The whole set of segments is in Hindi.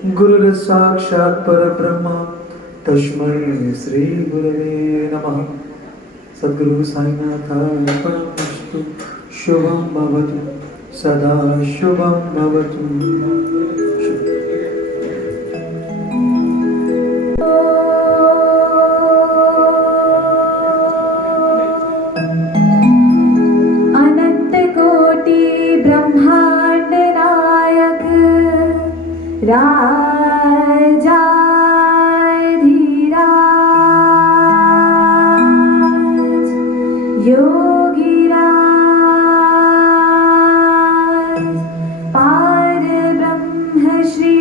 गुरुर् साक्षात् परब्रह्म तस्मै श्री गुरवे नमः। सद्गुरु साईनाथाय अर्पणमस्तु। शुभं भवतु सदा शुभं भवतु। अनंत कोटि ब्रह्मांड नायक राजाधिराज योगिराज पार ब्रह्म श्री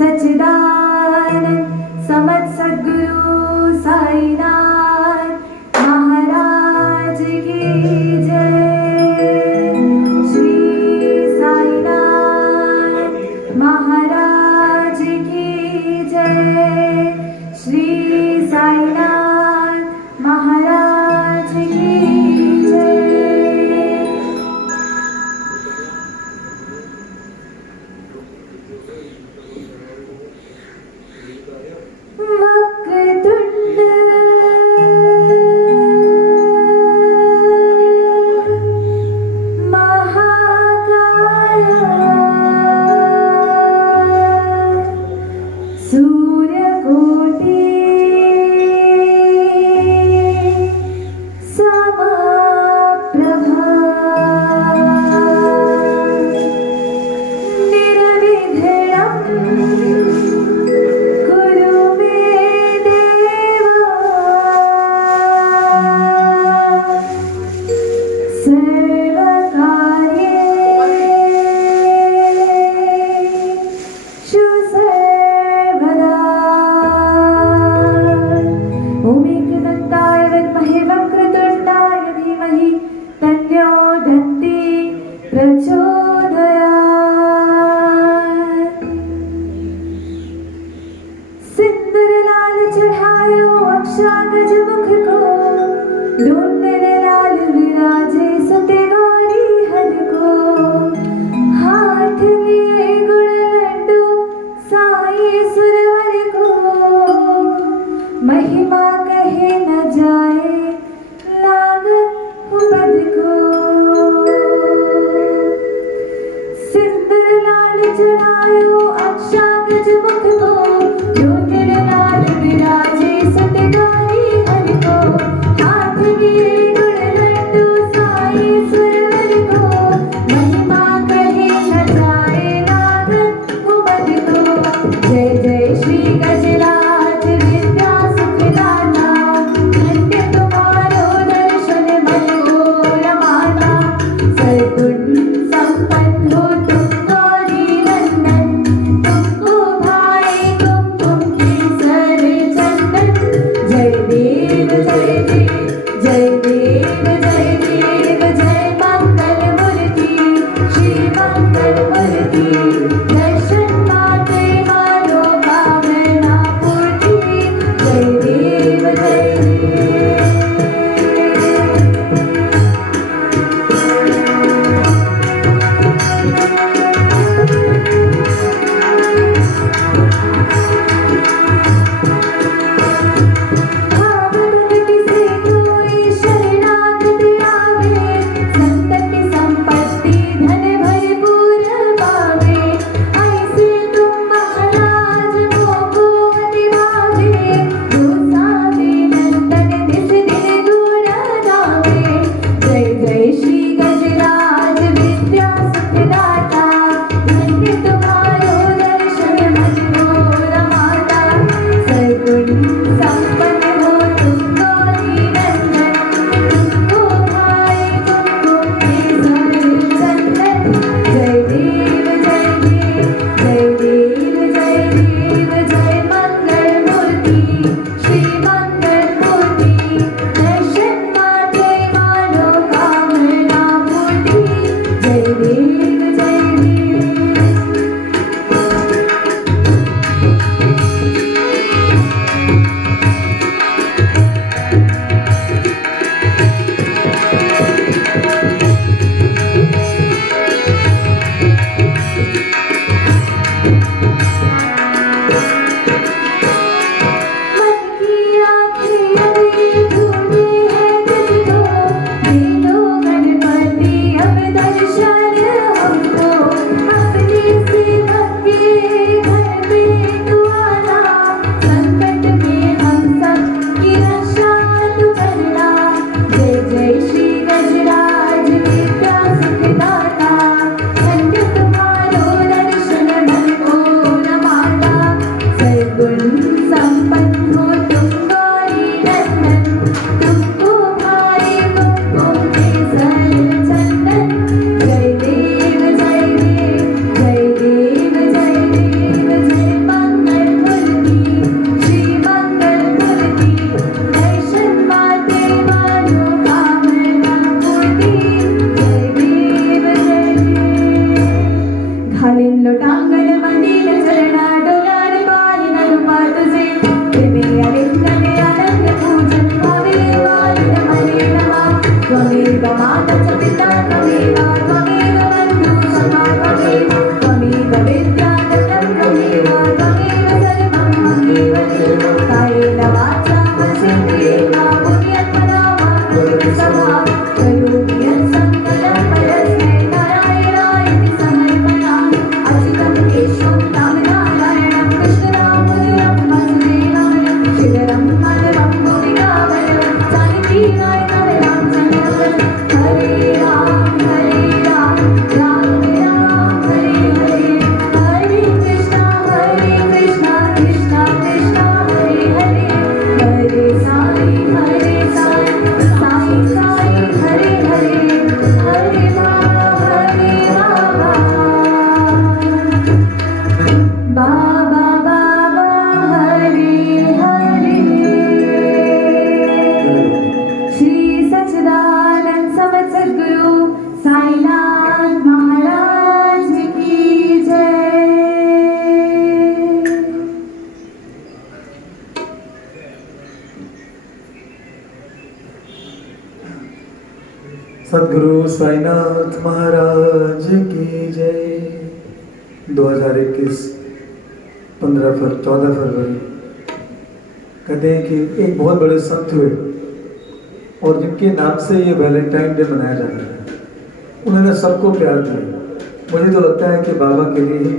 सच्चिदानंद समत सद्गुरु साईनाथ महाराज की जय। श्री साईनाथ महाराज की जय। श्री साईनाथ महाराज की जय। वक्रतुंड महाकाय सूर्यकोटि समप्रभा निर्विघ्नं कुरु मे देव। सर्वकार्येषु सर्वदा। ॐ एकदन्ताय विद्महे वक्रतुण्डाय धीमहि तन्नो दन्ति प्रचोदयात्। सिंदूर लाल चढ़ायो अक्षागज मुख को, ढूंढने लाल विराजे सते गौरी हर को। हाथ लिए गुण लड्डू साई सुरवर को, महिमा कहे न जाए लागत उपद को। सिंदूर लाल चढ़ायो अक्षागज मुख को, ढूंढने लाल विराजे सते गौरी हर को। हाथ लिए मन की आँखें अभी ढूंढे हैं तुझको, दे दो गणपति अब दर्शन हमको। अपने सेवक के घर पे तू आना, संकट में हम सब की रक्षा तू करना। जय जय श्री गजराज विद्या सुखदाता, धन्य तुम्हारो दर्शन मन को रमाता। सर्वगुण संपन्न हो तुम गौरी नंदन, तुमको भाई तुमको केसर चंदन। जय देव जय देव जय देव जय देव, जय मंगल मूर्ति श्री मंगल मूर्ति। दर्शन पाते मनोकामना पूर्ति। जय देव जय देव। घालीन लोटांगण मंदिर चरणा डोलार पारी नरुपा तुझे, प्रेमे अलिंगने आनंद पूजन भावे वाली नमने नमः। त्वमेव माता च पिता त्वमेव, त्वमेव बन्धु सखा त्वमेव, त्वमेव विद्या दत्तं त्वमेव, त्वमेव सर्वं ममेव देव। कायेन वाचा मनसेन्द्रियेण पुण्यत्मना वा कृतं स्वभाव, करोमि यत्सकलं परस्मै नारायणाय समर्पयामि। अच्युतं केशवं रामनारायणं कृष्णदामोदरं वासुदेवाय, श्रीधरं माधवं गोपिकावल्लभं जानकीनायकं रामचन्द्रं। हरे राम राम राम हरे हरे, हरे कृष्णा कृष्णा कृष्णा हरे हरे। हरे साई साई साई हरे हरे, हरे बाबा बाबा हरे हरे। श्री सच्चिदानंद समर्थ सद्गुरु साईनाथ महाराज की जय। सद्गुरु साईनाथ महाराज की जय। 2021 14 फरवरी कहते हैं कि एक बहुत बड़े संत हुए और जिनके नाम से ये वैलेंटाइन डे मनाया जाता है। उन्होंने सबको प्यार दिया। मुझे तो लगता है कि बाबा के लिए ही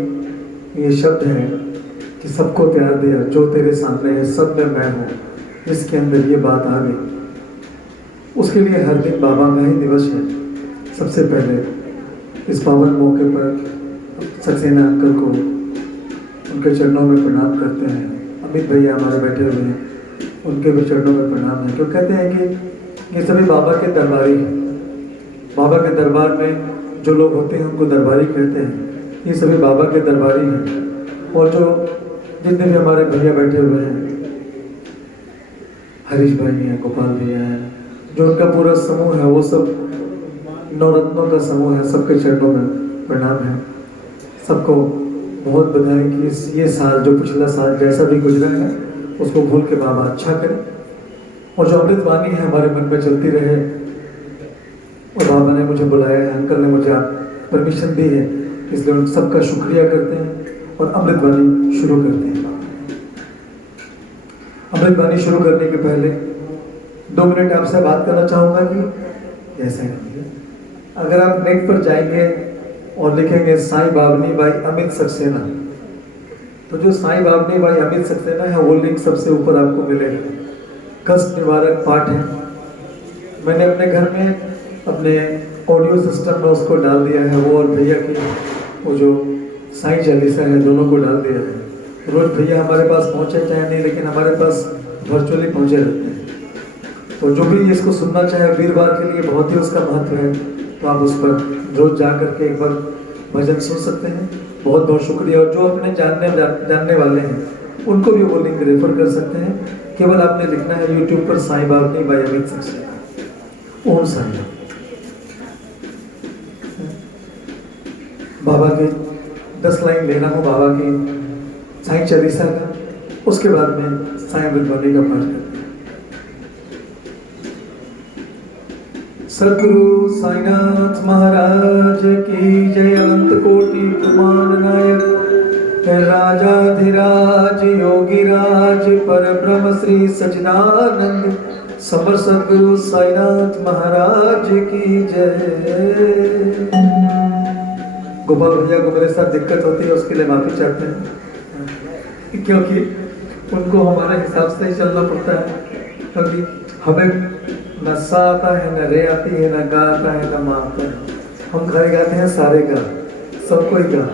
ये शब्द है कि सबको प्यार दिया, जो तेरे सामने है सब में मैं हूँ, इसके अंदर ये बात आ गई। उसके लिए हर दिन बाबा का ही दिवस है। सबसे पहले इस पावन मौके पर सक्सेना अंकल को उनके चरणों में प्रणाम करते हैं। अमित भैया हमारे बैठे हुए हैं, उनके भी चरणों में प्रणाम है। क्यों कहते हैं कि ये सभी बाबा के दरबारी हैं। बाबा के दरबार में जो लोग होते हैं उनको दरबारी कहते हैं। ये सभी बाबा के दरबारी हैं। और जो जितने भी हमारे भैया बैठे हुए हैं, हरीश भाई हैं, गोपाल भैया हैं, जो उनका पूरा समूह है, वो सब नवरत्नों का समूह है। सबके चरणों में प्रणाम है। सबको बहुत बधाई कि ये साल, जो पिछला साल जैसा भी गुजरा है, उसको भूल के बाबा अच्छा करें। और जो अमृतवाणी है हमारे मन में चलती रहे। और बाबा ने मुझे बुलाया है, अंकल ने मुझे परमिशन दी है, इसलिए उन सबका शुक्रिया करते हैं और अमृतवाणी शुरू करते हैं। अमृतवाणी शुरू करने के पहले 2 मिनट आपसे बात करना चाहूँगा कि ऐसा ही अगर आप नेट पर जाएंगे और लिखेंगे साईं बावनी बाई अमित सक्सेना, तो जो साईं बावनी बाई अमित सक्सेना है वो लिंक सबसे ऊपर आपको मिलेगा। कष्ट निवारक पाठ है। मैंने अपने घर में अपने ऑडियो सिस्टम में उसको डाल दिया है। वो और भैया की वो जो साईं चालीसा है, दोनों को डाल दिया है। रोज भैया हमारे पास पहुँचे चाहे नहीं, लेकिन हमारे पास वर्चुअली पहुँचे रहते हैं। तो जो भी इसको सुनना चाहे, वीरवार के लिए बहुत ही उसका महत्व है, तो आप उस पर रोज जा करके एक बार भजन सुन सकते हैं। बहुत बहुत शुक्रिया। और जो अपने जानने वाले हैं उनको भी वो लिंक रेफर कर सकते हैं। केवल आपने लिखना है यूट्यूब पर साईं बावनी बाई अमित सक्सेना, ओम साईं। बाबा के 10 लाइन लेना हो बाबा की साईं चालीसा का, उसके बाद में साईं अमृतवाणी का पाठ करते हैं। सद्गुरु साईनाथ महाराज की जय। अनंत कोटि ब्रह्मांड नायक राजाधिराज योगीराज पर ब्रह्म श्री सच्चिदानंद समर सद्गुरु साईनाथ महाराज की जय। गोपाल भैया को मेरे साथ दिक्कत होती है, उसके लिए माफी चाहते हैं, क्योंकि उनको हमारे हिसाब से ही चलना पड़ता है, क्योंकि हमें न सा आता है, न रे आती है, न गा आता है, न मा आता है। हम खाली गाते हैं सारे गा, सबको ही गा।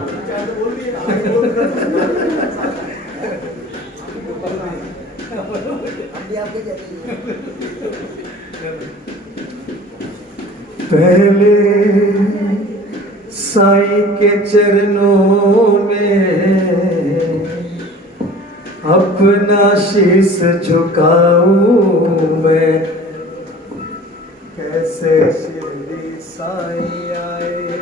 पहले साईं के चरणों में अपना शीश झुकाऊं मैं, कैसे शिरडी साईं आए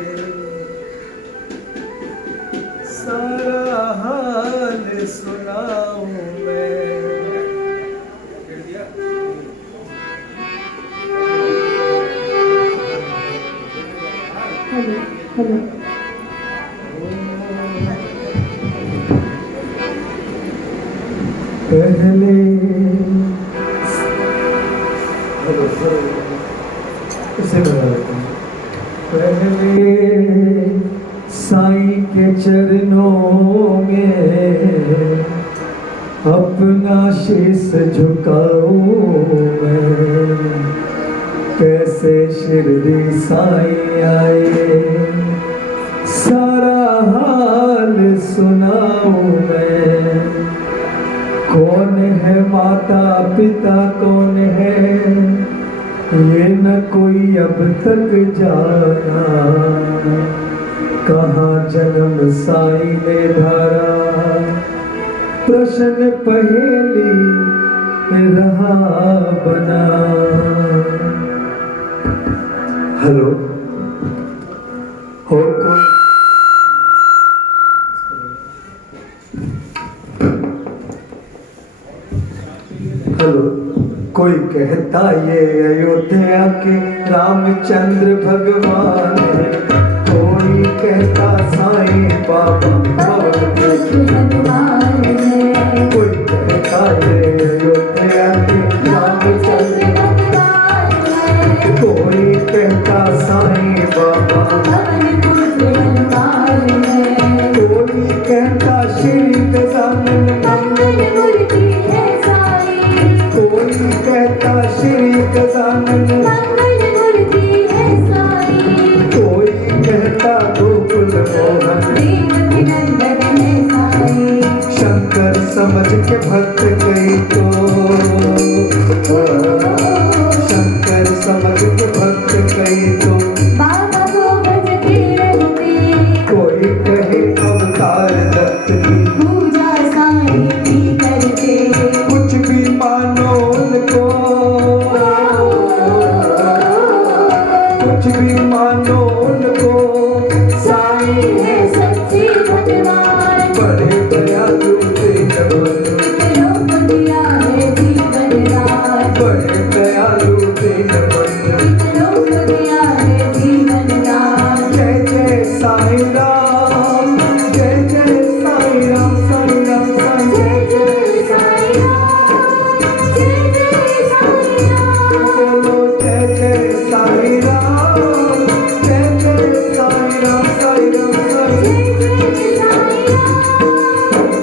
सारा हाल सुनाऊं मैं। हेलो हेलो पहले हेलो इसे बता देता हूँ। पहले साईं के चरणों में अपना शीश झुकाऊं मैं, कैसे शिरडी साईं आए सारा हाल सुनाऊं मैं। कौन है माता पिता कौन है ये न कोई अब तक जाना, कहाँ जन्म साईं ने धारा प्रश्न पहेली रहा बना। हेलो और कोई हेलो कोई कहता ये अयोध्या के रामचंद्र भगवान है, कोई कहता साईं बाबा भगवान है, कोई कहता ये अयोध्या के रामचंद्र भगवान है, कोई कहता साईं बाबा भगवान है, कोई कहता श्री गजानन मंगल मूर्ति है साईं, कोई कहता श्री गजानन मंगल मूर्ति है साईं, कोई कहता गोकुल मोहन देवकी नंदन है साईं, शंकर समझ के भक्त कई तो शंकर समझ के भक्त कई तो बाबा को भजते रहते, कोई कहे अवतार दत्त की पूजा साईं की करते, कुछ भी मानो उनको कुछ भी मानो उनको साईं है सच्चे भगवान, बड़े दयालु दीनबंधु लोक दिया है जीवन दान, बड़े दयालु दीनबंधु लोक दिया है जीवन दान, जय जय साईं राम जय जय साईं राम साईं राम साईं जय जय साईं राम, जय जय साईं राम, बोलो जय जय साईं राम जय जय साईं राम साईं राम साईं जय जय साईं राम,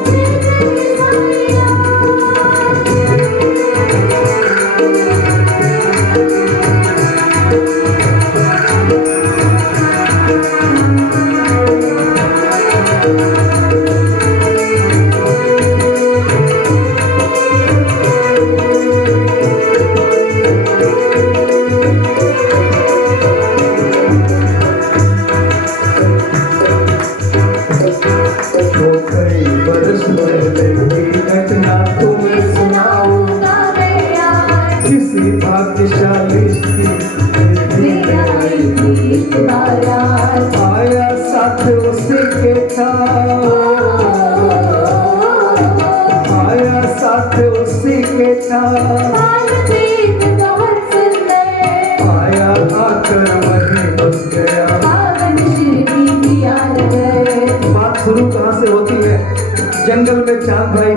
जय वो कई बरस पहले की घटना तुम्हें सुनाऊंगा मैं यार, किसी भाग्यशाली की मेरा एक बारात, आया साथ उसी के था आया साथ उसी के था बालप्रीत बहुत सुंदर, आया आकर वहीं बस गया। पावन शिरडी की याद है, बात शुरू कहाँ से होती है? जंगल में चांद भाई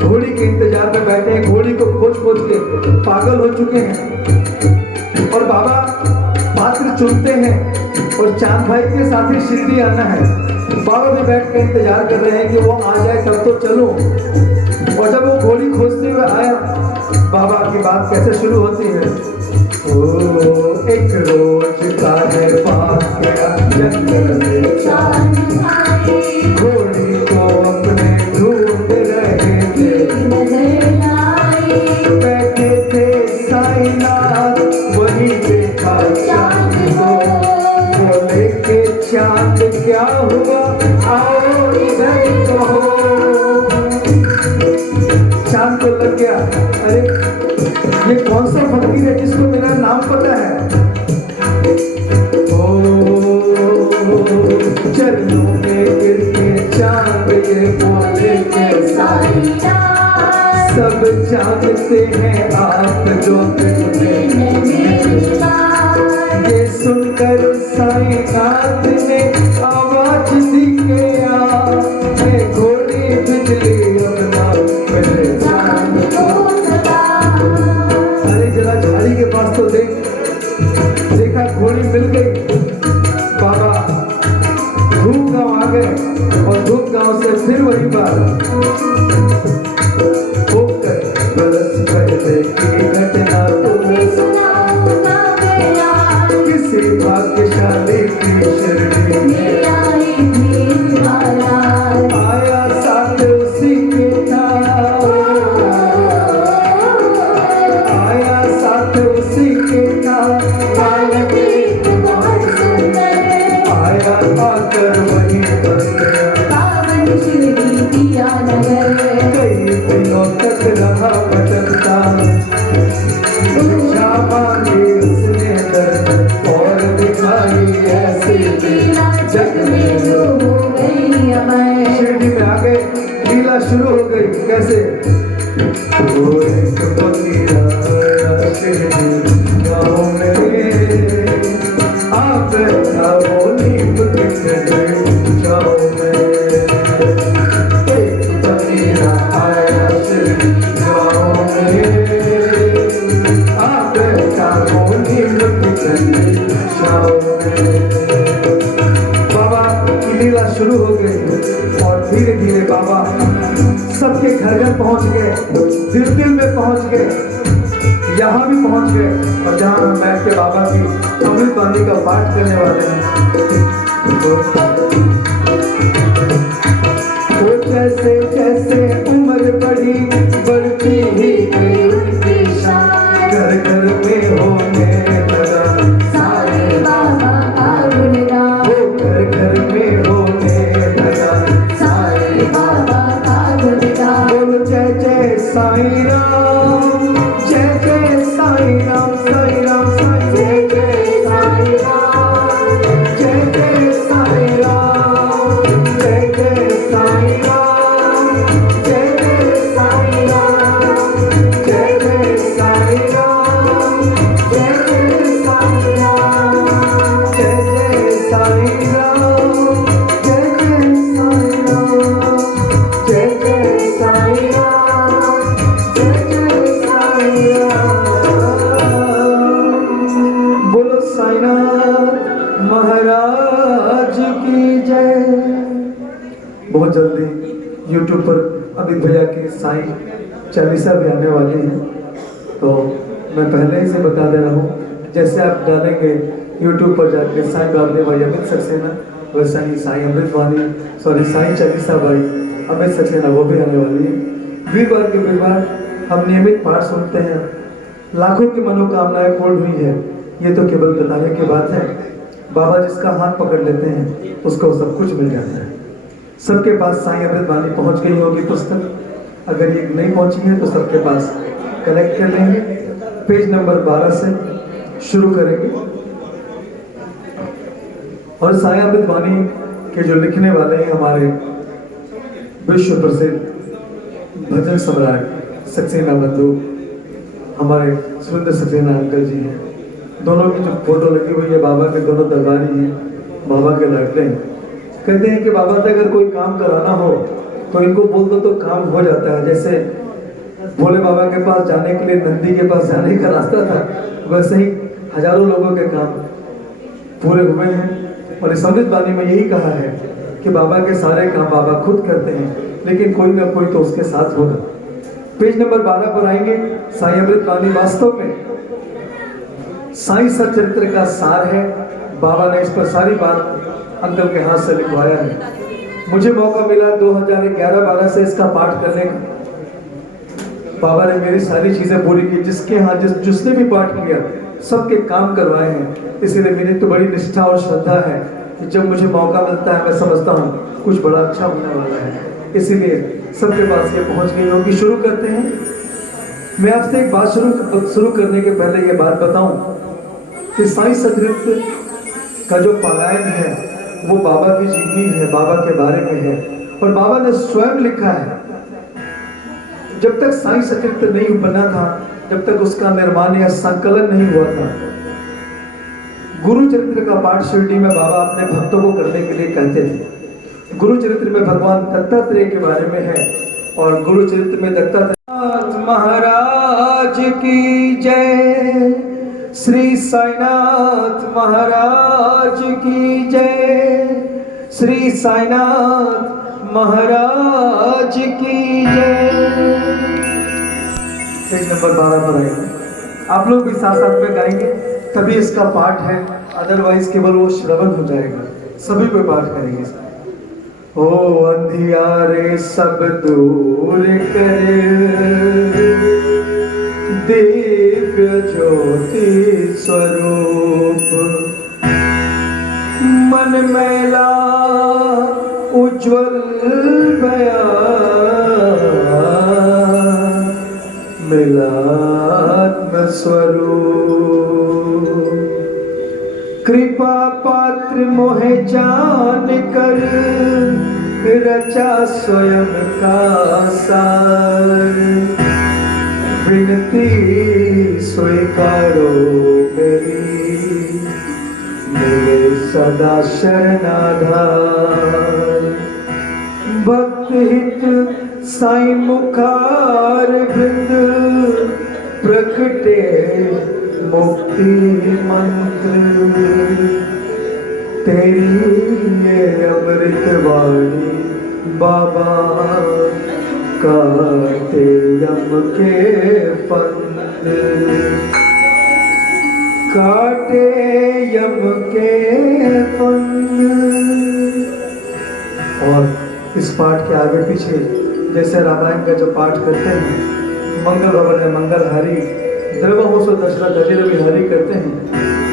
घोड़ी के इंतजार में बैठे हैं, घोड़ी को खोज खोज के पागल हो चुके हैं। और बाबा पात्र चुनते हैं और चांद भाई के साथ ही शिरडी आना है। बाबा भी बैठ के इंतजार कर रहे हैं कि वो आ जाए तब तो चलो। और जब वो घोड़ी खोजते हुए आया, बाबा की बात कैसे शुरू होती है। ओ एक रोज का है वाकया जंगल में चांद भाई घोड़ी को अपने ढूंढ रहे थे। नजर आए बैठे थे साईनाथ वही देखा चांद को। बोले के चांद क्या हुआ आओ इधर कहो। चांद को लग गया, अरे ये कौन सा फकीर है जिसको मेरा नाम पता है। ओ चरणों में गिर के चांद के बोले के साईनाथ सब जानते हैं आप जो ये सुनकर साईनाथ ने आवाज दी के आ घोड़ी बिजली अपना मेरे चांद को। अरे जरा झाड़ी के पास तो देखा घोड़ी मिल गई। बाबा धूप गांव आ गए और धूप गांव से फिर वही बात। होकर बरस पहले की घटना तुम्हें सुनाऊंगा मेरा किसी भाग्यशाली की शिरडी में आई थी महाराज आया साथ उसी के नाम। आया साथ उसी के नाम। बहुत सुंदर आया आकर वहीं बस गया। पावन शिरडी दिया नगर कई दिनों तक रहा भटकता। भिक्षा मांगी उसने दर्द और दिखाई ऐसी लीला जग में जो हो गई अमर शिरडी में आ गए, लीला शुरू हो गई। कैसे वो एक फकीर आया शिरडी गाँव में। आप बैठा वो नींद के छाँव में। एक फकीर आया शिरडी गाँव में। आप बैठा वो नींद के छाँव में। बाबा की लीला शुरू हो गई और धीरे धीरे बाबा सबके घर घर पहुंच गए, दिल दिल में पहुंच गए, यहाँ भी पहुंच गए। और जहाँ हम बैठ के बाबा की अमृत वाणी का पाठ करने वाले हैं तो जैसे जैसे उम्र बढ़ी बढ़ती ही गई उनकी शान घर घर में होने लगा सारे बाबा का गुणगान वो घर घर में होने लगा सारे बाबा का गुणगान बोल जय जय साईं राम जय जय साईं राम साईं राम साईं जय जय साईं राम जय जय साईं राम जय जय साईं राम जय जय साईं राम जय जय साईं राम जय जय साईं राम जय जय साईं राम जय जय साईं राम जय जय साईं राम जय जय साईं राम। बोलो साईनाथ महाराज की जय। बहुत जल्दी YouTube पर अमित भैया की साईं चालीसा भी आने वाली है, तो मैं पहले ही से बता दे रहा हूँ। जैसे आप डालेंगे YouTube पर जाके साईं बाबने भाई अमित सक्सेना, वैसा ही साईं अमृत वाणी साईं चालीसा भाई अमित सक्सेना वो भी आने वाली है। वीरवार के वीरवार हम नियमित पाठ सुनते हैं। लाखों की मनोकामनाएं पूर्ण हुई है, ये तो केवल बताने की बात है। बाबा जिसका हाथ पकड़ लेते हैं उसको सब कुछ मिल जाता है। सबके पास साईं अमृत वाणी पहुंच गई होगी पुस्तक। अगर ये नहीं पहुंची है तो सबके पास कलेक्ट कर लेंगे। पेज नंबर 12 से शुरू करेंगे। और साईं अमृत वाणी के जो लिखने वाले हैं हमारे विश्व प्रसिद्ध भजन सम्राट सक्सेना बंधु हमारे सुरेंद्र सक्सेना अंकल जी हैं। दोनों की जो फोटो लगी हुई है बाबा के, दोनों दरबारी हैं, बाबा के लाडले हैं। कहते हैं कि बाबा से अगर कोई काम कराना हो तो इनको बोल दो तो काम हो जाता है। जैसे भोले बाबा के पास जाने के लिए नंदी के पास जाने का रास्ता था, वैसे ही हजारों लोगों के काम पूरे हुए हैं। और इस अमृत वाणी में यही कहा है कि बाबा के सारे काम बाबा खुद करते हैं, लेकिन कोई ना कोई तो उसके साथ होगा। पेज नंबर 12 पर आएंगे। साईं अमृत वाणी वास्तव में साईं सच्चरित्र का सार है। बाबा ने इस पर सारी बात अंकल के हाथ से लिखवाया है। मुझे मौका मिला 2011-12 से इसका पाठ करने का। बाबा ने मेरी सारी चीजें पूरी की, जिसके यहाँ जिसने भी पाठ किया सबके काम करवाए हैं। इसीलिए मेरी तो बड़ी निष्ठा और श्रद्धा है कि जब मुझे मौका मिलता है मैं समझता हूँ कुछ बड़ा अच्छा होने वाला है, इसीलिए सबके पास ये पहुंच गई होगी। शुरू करते हैं। मैं आपसे एक बात शुरू करने के पहले ये बात बताऊं कि साईं सच्चरित्र का जो पारायण है वो बाबा की जीवनी है, बाबा के बारे में है। और बाबा ने स्वयं लिखा है, जब तक साईं सच्चरित्र नहीं बना था, जब तक उसका निर्माण या संकलन नहीं हुआ था, गुरु चरित्र का पाठ शिरडी में बाबा अपने भक्तों को करने के लिए कहते थे। गुरु चरित्र में भगवान दत्तात्रेय के बारे में है, और गुरु चरित्र में दत्तात्रेय महाराज की जय, श्री साईनाथ महाराज की जय, श्री साईनाथ महाराज की जय। पेज नंबर 12 पर आएंगे। आप लोग भी साथ साथ में गाएंगे, तभी इसका पाठ है, अदरवाइज केवल वो श्रवण हो जाएगा। सभी को पाठ करेंगे। ओ अंधियारे सब दूर करे, दिव्य ज्योति स्वरूप, मन मैला उज्ज्वल बया, मिलात्म स्वरूप, कृपा पात्र मोहे जान कर, रचा स्वयं का सार, विनती स्वीकारो मेरी, मेरे सदा शरणाधार, भक्त हित साईं मुखार बिंद, प्रकटे मुक्ति मंत्र, तेरी ये अमृत वाणी बाबा, काटे यम के फंद, काटे यम के फंद। और इस पाठ के आगे पीछे जैसे रामायण का जो पाठ करते हैं, मंगल भवन है मंगल हरि, द्रवहो सो दशरथ हरि हरि करते हैं,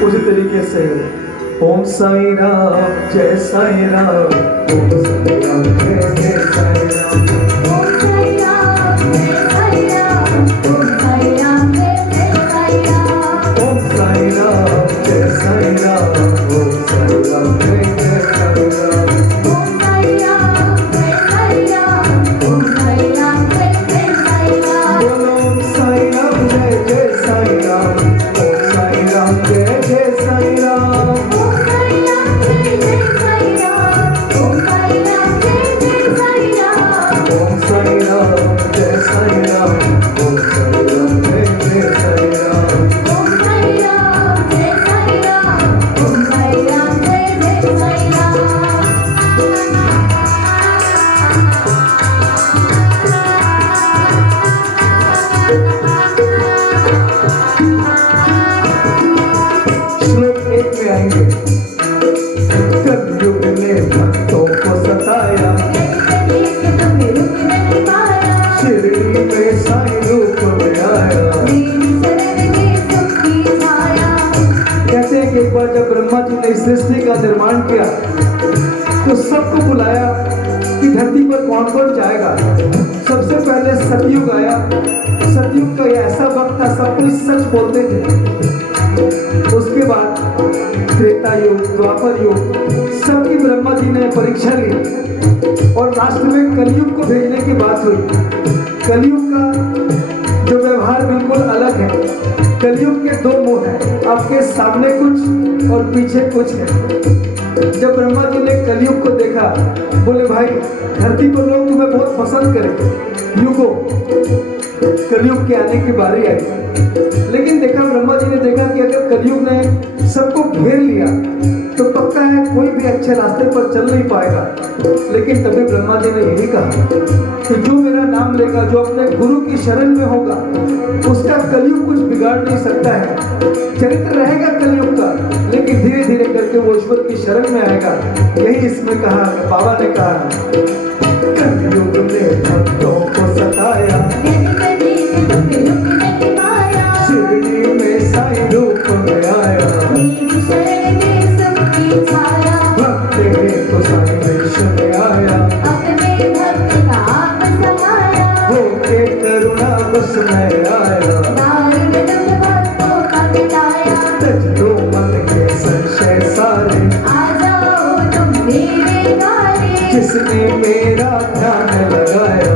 उसी तरीके से ओम साई राम जय साई राम, ओम साई राम जय साई राम, ओम साई राम जय साई राम, ओम साई राम जय साई राम, ओम साई राम जय साई राम, ओम साई राम जय साई राम, ओम साई राम जय साई राम, ओम साई राम जय साई राम, बोलो ओम साई राम जय साई राम, ओम साई राम जय साई राम, ओम साई राम जय साई राम, ओम साई राम जय साई राम, ओम साई राम जय साई राम, ओम साई राम जय साई राम। ओम साई राम जय साई राम, ओम साई राम जय साई राम। श्लोक 1 में आएंगे। कलयुग ने भक्तों को सताया, शिरडी में साईं रूप में आया। कहते हैं कि एक बार जब ब्रह्मा जी ने सृष्टि का निर्माण किया तो सबको बुलाया कि धरती पर कौन कौन जाएगा। सबसे पहले सतयुग आया। सतयुग का ऐसा वक्त था सब कोई सच बोलते थे। उसके बाद त्रेता युग, द्वापर युग, सबकी ब्रह्मा जी ने परीक्षा ली और लास्ट में कलयुग को भेजने की बात हुई। कलयुग का जो व्यवहार बिल्कुल अलग है। कलयुग के दो मुंह हैं, आप आपके सामने कुछ और पीछे कुछ है। जब ब्रह्मा जी ने कलयुग को देखा, बोले भाई धरती पर लोग तुम्हें बहुत पसंद करेंगे, युगो कलयुग के आने की बारी आई। लेकिन देखा, ब्रह्मा जी ने देखा कि अगर कलयुग ने सबको घेर लिया तो पक्का है कोई भी अच्छे रास्ते पर चल नहीं पाएगा। लेकिन तभी ब्रह्मा जी ने यही कहा कि जो मेरा नाम लेगा, जो अपने गुरु की शरण में होगा, उसका कलयुग कुछ बिगाड़ नहीं सकता है। चरित्र रहेगा कलयुग का, लेकिन धीरे धीरे करके वो ईश्वर की शरण में आएगा। यही इसमें कहा, बाबा ने कहा, कलयुग ने भक्तों को सताया, शिरडी में साईं रूप में आया, भक्त है तो साईं वेश में आया, होके करुणा बस में आया, तज लो मन के संशय सारे, जिसने मेरा ध्यान लगाया,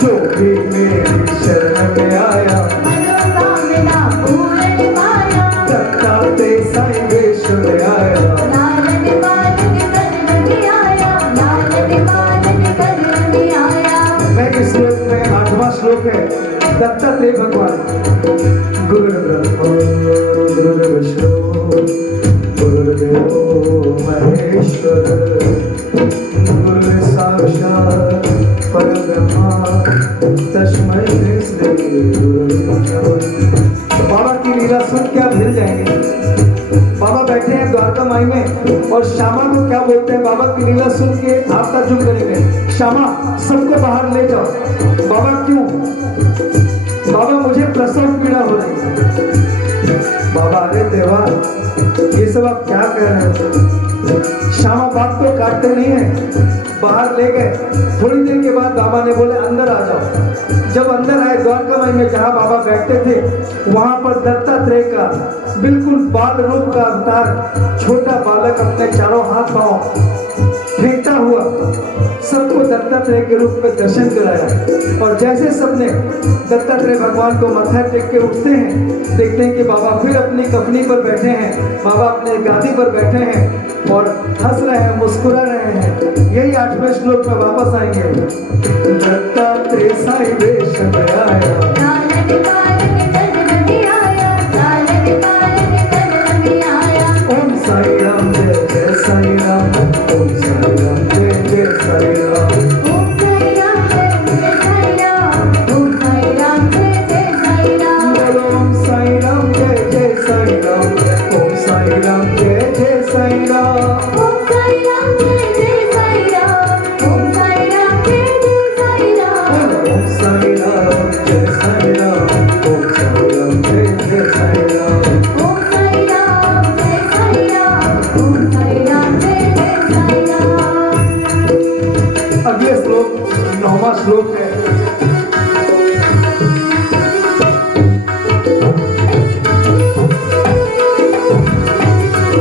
जो भी मेरी शरण में आया, दत्तात्रेय साईं वेश में आया। मैं इस श्लोक में 8वां श्लोक है, दत्तात्रेय भगवान। गुरुर्ब्रह्मा गुरुर्विष्णु गुरुर्देवो महेश्वर, गुरुः साक्षात् परब्रह्मा तस्मै श्री गुरुवे नमः। तो बाबा की लीला सुन के आप हिल जाएंगे। बाबा बैठे हैं द्वारका माई में और श्यामा को क्या बोलते हैं, बाबा की लीला सुन के आप ताज्जुब करेंगे। श्यामा सबको बाहर ले जाओ। बाबा क्यों? बाबा मुझे प्रसव पीड़ा हो रही है। बाबा अरे देवा ये सब आप क्या कह रहे हो? श्यामा बात को काटते नहीं है, बाहर ले गए। थोड़ी देर के बाद बाबा ने बोले अंदर आ जाओ। जब अंदर आए द्वारका माई में जहाँ बाबा बैठते थे, वहां पर दत्तात्रेय का बिल्कुल बाल रूप का अवतार, छोटा बालक अपने चारों हाथ पांव फेंकता हुआ सबको दत्तात्रेय के रूप में दर्शन कराया। और जैसे सबने दत्तात्रेय भगवान को माथा टेक के उठते हैं, देखते हैं कि बाबा फिर अपनी कफनी पर बैठे हैं, बाबा अपने गादी पर बैठे हैं और हंस रहे हैं, मुस्कुरा रहे हैं। यही 8वें श्लोक में वापस आएंगे। दत्तात्रेय साईं वेश में आया, ओम साई राम जय जय साई राम, ओम साई राम जय जय साई राम, ओम साई राम जय साई राम, ओम साई राम जय साई राम, बोलो ओम साई राम जय जय साई राम, ओम साई राम जय जय साई राम, ओम साई राम जय साई राम, ओम साई राम जय साई राम, ओम साई राम जय साई राम, ओम साई राम जय जय साई राम। ओम साई राम जय साई राम, ओम साई राम जय साई राम। अगले श्लोक 9वां श्लोक है।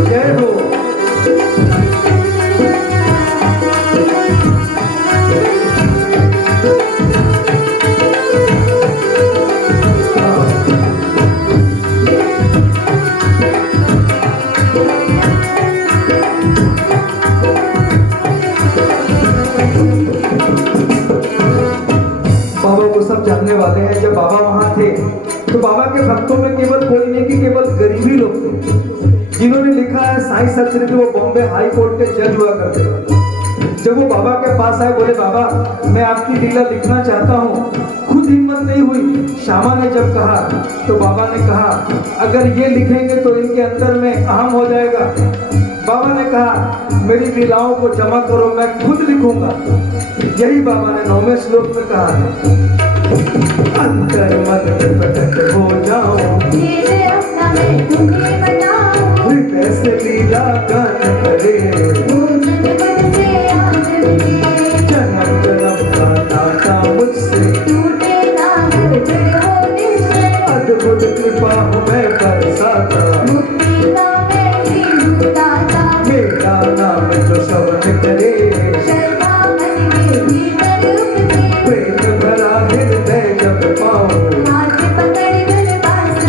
जय हो। बाबा को सब जानने वाले हैं। जब बाबा वहां थे तो बाबा के भक्तों में केवल कोई नहीं कि केवल गरीबी लोग थे, जिन्होंने लिखा है साईं सचरित्र, वो बॉम्बे हाई कोर्ट के जज हुआ करते थे। जब वो बाबा के पास आए, बोले बाबा मैं आपकी लीला लिखना चाहता हूँ। खुद हिम्मत नहीं हुई। श्यामा ने जब कहा तो बाबा ने कहा अगर ये लिखेंगे तो इनके अंदर में अहम हो जाएगा। बाबा ने कहा मेरी लीलाओं को जमा करो, मैं खुद लिखूंगा। यही बाबा ने 9वें श्लोक में कहा है, अंतर मन प्रकट हो जाओ, मेरे अपना मैं तुम्हें बताऊं, हृदय से लीला गान करे, भोजन मन से आनंद दे, जन्म जन्म का नाता मुझसे, टूटे ना जुड़ हो निश्चय, अद्भुत कृपा हूँ मैं बरसाता, मुक्ति का मैं ही दाता, मेरा नाम जो श्रवण करे, शर्मा मन के भीतर उपजे, प्रेम भरा हृदय जब पाऊं, हाथ पकड़ कर पास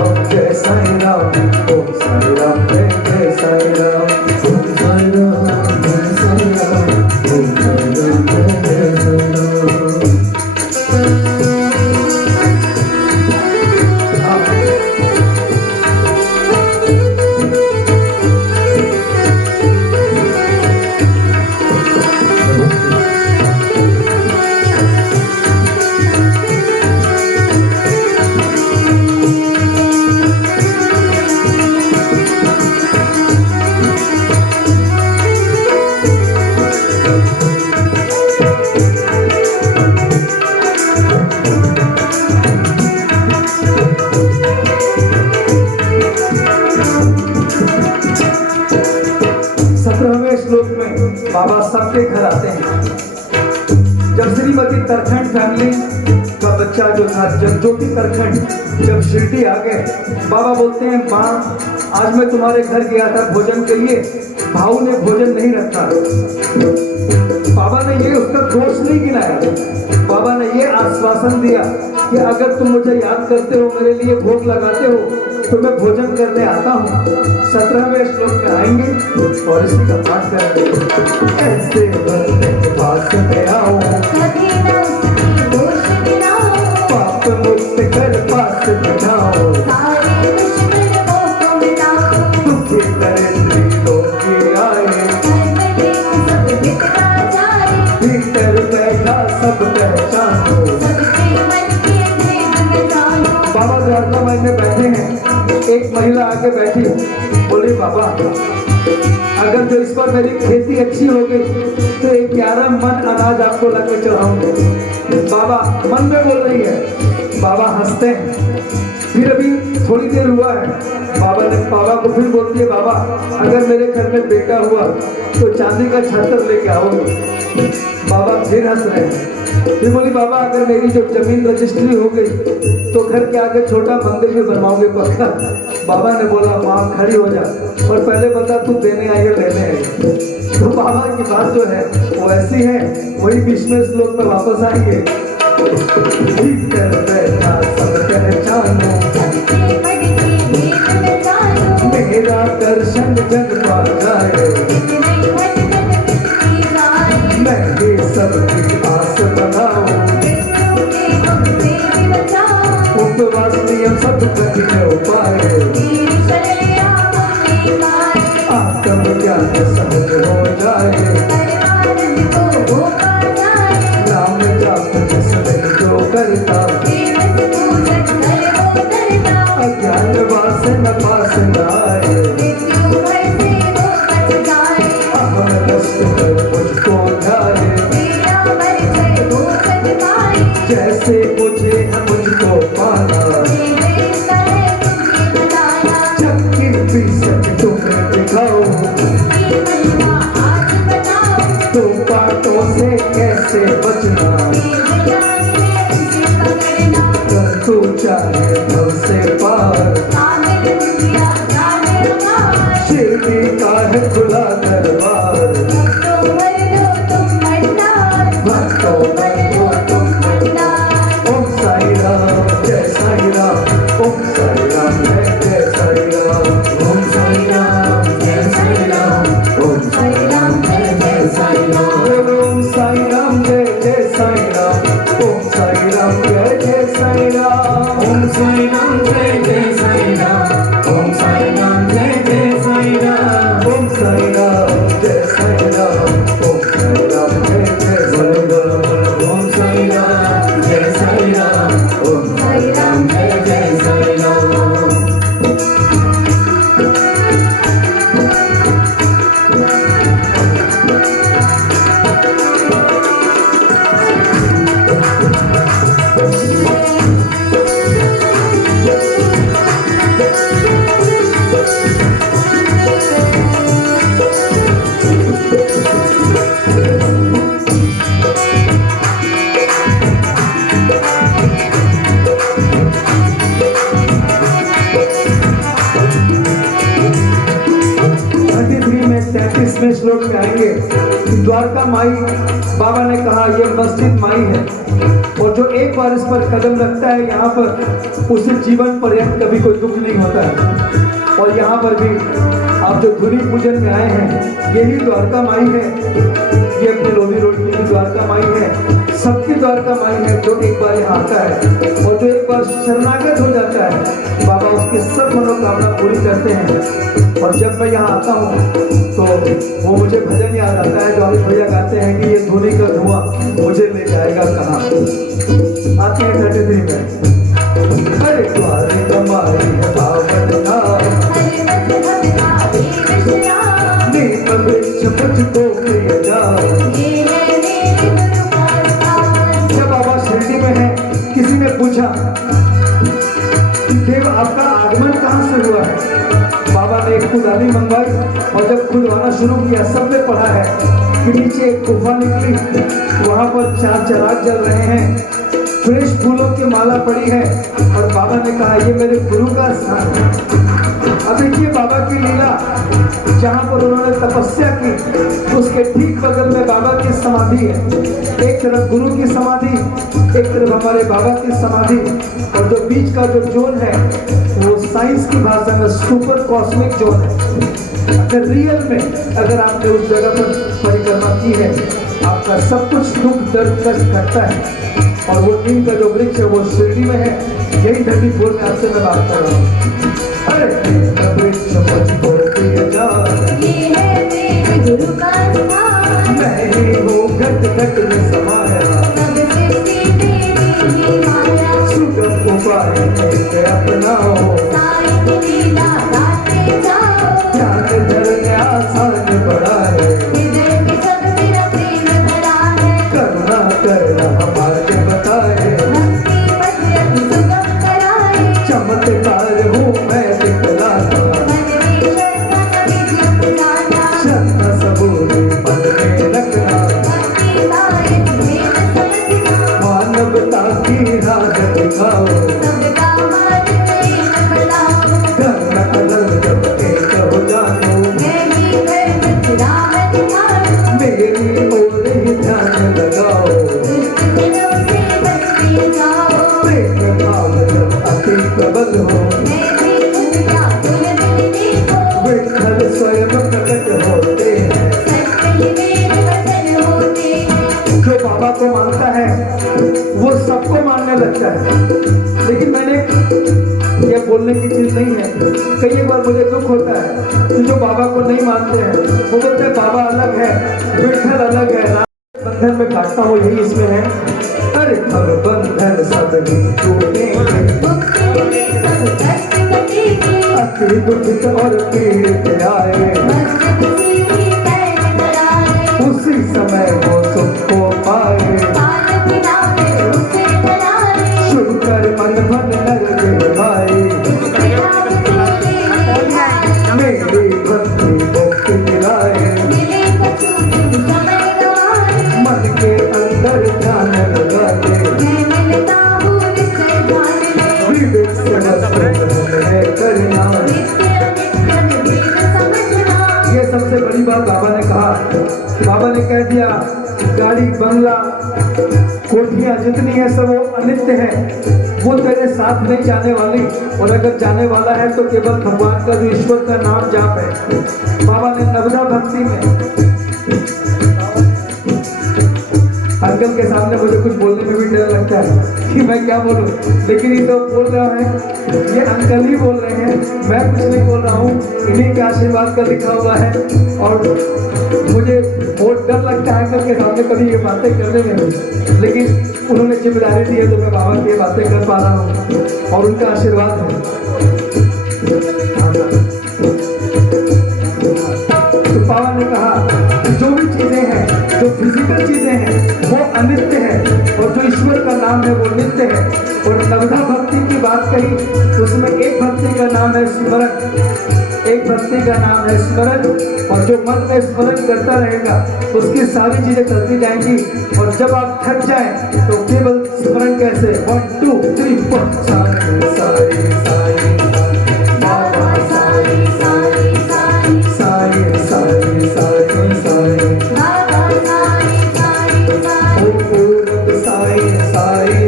राम जय साईं राम ओम साईं राम जय साईं राम ओम साईं राम जय साईं राम ओम साईं राम जय साईं राम। बाबा सबके घर आते हैं। जब श्रीमती तरखंड फैमिली का बच्चा जो था जगज्योति तरखंड जब शिरडी आ गए, बाबा बोलते हैं माँ आज मैं तुम्हारे घर गया था भोजन के लिए, भाऊ ने भोजन नहीं रखा। बाबा ने ये उसका दोष नहीं गिनाया, बाबा ने ये आश्वासन दिया कि अगर तुम मुझे याद करते हो, मेरे लिए भोग लगाते हो तो मैं भोजन करने आता हूँ। 17वें श्लोक में आएंगे और इसी का पाठ करेंगे। ऐसे बंदे के पास में आओ, पाप मुक्त कर पास बिठाओ, दुखी दरिद्री लोग आए, भीतर बैठा सब पहचानो। बाबा द्वारका माई में बैठे हैं, एक महिला आके बैठी, बोले बाबा अगर जो इस पर मेरी खेती अच्छी हो गई तो 11 मन अनाज आपको लग चढ़ाऊंगे। बाबा मन में बोल रही है, बाबा हंसते हैं। फिर अभी थोड़ी देर हुआ है, बाबा को फिर बोलती है बाबा अगर मेरे घर में बेटा हुआ तो चांदी का छत्तर लेके आओगे। बाबा फिर हंस रहे हैं। फिर बोली बाबा अगर मेरी जो जमीन रजिस्ट्री हो गई तो घर के आगे छोटा मंदिर भी बनवाओगे पक्का। बाबा ने बोला माँ खड़ी हो जा और पहले बता तू देने आई है लेने आई। तो बाबा की बात जो है वो ऐसी है, वही 20वें श्लोक में वापस आएंगे। मेरा दर्शन जग पा जाए, मैं ये सबकी आस बनाऊं, उपवास नियम सब कठिन उपाय, आत्मज्ञान समझ हो जाए, नाम जाप जिसमें जो करता, अज्ञान वासन पास न आए, अहम कष्ट कर मुझको ध्याए, जैसे मुझे है मुझको पाना, चक्की भी सच तुम्हें दिखाओ, तो बातों से कैसे बचना, कर तू चाहे भव से पार, शिरडी का है खुला दरबार, भक्तों ओम साईं राम जय साईं राम ओम साईं राम जय साईं राम ओम साईं राम जय साईं राम ओम साईं राम जय साईं राम ओम साईं राम जय साईं राम ओम साईं राम जय साईं राम ओम साईं राम जय साईं राम ओम साईं राम जय साईं राम ओम साईं राम जय साईं राम ओम साईं राम जय साईं राम ओम साईं राम जय साईं राम ओम साईं राम जय साईं राम। में श्लोक में आएंगे। द्वारका माई बाबा ने कहा ये मस्जिद माई है, और जो एक बार इस पर कदम रखता है यहाँ पर, उसे जीवन पर्यंत कभी कोई दुख नहीं होता है। और यहाँ पर भी आप जो धुनी पूजन में आए हैं, यही द्वारका माई है, ये अपने लोधी रोड की भी द्वारका माई है, सबकी द्वारका माई है। जो एक बार यहाँ आता है और जो एक बार शरणागत हो जाता है, बाबा उसकी सब मनोकामना पूरी करते हैं। और जब मैं यहाँ आता हूँ तो वो मुझे भजन याद आता है जो अमित भैया गाते हैं कि ये धुनी का धुआं मुझे ले जाएगा कहाँ। आते हैं 33 में। अरे द्वारका माई है पावन नाम, नीम वृक्ष मुझको प्रिय जान। जब बाबा शिरडी में है, किसी ने पूछा देव आपका आगमन कहाँ से हुआ है? बाबा ने एक खुदानी मंगवाई और जब खुदवाना शुरू किया, सबने पढ़ा है कि नीचे एक गुफा निकली, वहां पर 4 चिराग जल रहे हैं, फ्रेश फूलों की माला पड़ी है और बाबा ने कहा ये मेरे गुरु का स्थान है। अब देखिए बाबा की लीला, जहाँ पर उन्होंने तपस्या की, उसके ठीक बगल में बाबा की समाधि है। एक तरफ गुरु की समाधि, एक तरफ हमारे बाबा की समाधि, और जो बीच का जो जोन है वो साइंस की भाषा में सुपर कॉस्मिक जोन है। अगर रियल में अगर आपने उस जगह पर परिक्रमा की है, आपका सब कुछ दुख दर्द कष्ट घटता है। और वो नीम का जो वृक्ष है वो शिरडी में है, यही 34 में आपसे मैं बात कर रहा हूँ। अरे वृक्ष मुझको प्रिय जान, ये है मेरे गुरु का स्थान, मैं ही हूँ घट घट में समाया, सब सृष्टि तेरी ही माया। सुगम उपाय एक अपनाओ, साई की लीला गाते जाओ, ध्यान धरने आसान बड़ा है, हृदय में सब तेरा प्रेम भरा है। करुणा करना हमारे बताए, भक्ति पथ अति सुगम कराए, चमत्कार हूँ मैं दिखलाता, मन में श्रद्धा कभी अपनाना, श्रद्धा सबूरी मन में रखना, भक्ति सारे भेद समझना, मानवता की राह दिखाओ, सबका मान प्रेम बढ़ाओ। धर्म अलग जब एक हो जानो, मैं ही धर्म राह दिखाऊं, मेरी ओर ही ध्यान लगाओ, दुष्ट जनों से बचते जाओ। प्रेम भाव जब अति प्रबल हो, मैं भी उनका गुण मिलने को, विठ्ठल स्वयं प्रकट होते हैं। सत्य ही मेरे वचन होते हैं। जो बाबा को मानता है वो सबको मानने लगता है। लेकिन मैंने ये बोलने की चीज नहीं है, कई बार मुझे दुख होता है कि जो बाबा को नहीं मानते हैं वो बोलते हैं बाबा अलग है, विठ्ठल अलग है, राम बंधन में काटता हूँ, यही इसमें है। अरे भव बंधन सब ही छूटेंगे, मुक्ति में सब कष्ट कटेंगे, अति दुखित और पीड़ित आए, मस्तक सीधी पैर बढ़ाए, उसी समय वो सुख को पाए, पाल बिना फिर उसे डराए, शुभ कर मन भन नर भाई, उसके हाथ से निभाए, मेरी भक्ति मुक्ति दिलाए, मिले कछु दिन समय गवाए, मन के अंदर ध्यान लगाए, मैं मिलता हूँ निश्चय ध्यान में, विवेक से वस्त्र है करना। नित्य नित्य भेद समझना। ये सबसे बड़ी बात बाबा ने कहा। बाबा ने कह दिया गाड़ी बंगला कोठियां जितनी है सब वो अनित्य है, वो तेरे साथ नहीं जाने वाली, और अगर जाने वाला है तो केवल भगवान का जो ईश्वर का नाम जाप है। बाबा ने नवदा भक्ति में, अंकल के सामने मुझे कुछ बोलने में भी डर लगता है कि मैं क्या बोलूं, लेकिन ये तो बोल रहा है, ये अंकल ही बोल रहे हैं, मैं कुछ नहीं बोल रहा हूँ, इन्हीं के आशीर्वाद का लिखा हुआ है। और मुझे बहुत डर लगता है अंकल के सामने कभी ये बातें करने में, लेकिन उन्होंने जिम्मेदारी दी है तो मैं बाबा की ये बातें कर पा रहा हूँ और उनका आशीर्वाद है। तो बाबा ने कहा कि जो भी चीजें हैं, जो फिजिकल चीजें हैं वो अनित्य है, और जो ईश्वर का नाम है वो नित्य है। और नवधा भक्ति की बात कही तो उसमें एक भक्ति का नाम है स्मरण, एक भक्ति का नाम है स्मरण, और जो मन में स्मरण करता रहेगा उसकी सारी चीजें चलती जाएंगी। और जब आप थक जाएं तो केवल स्मरण कैसे 1 2 3 4 साई साई साई बाबा साई साई साई, साई साई साई साई बाबा साई साई साई, पूरब साई साई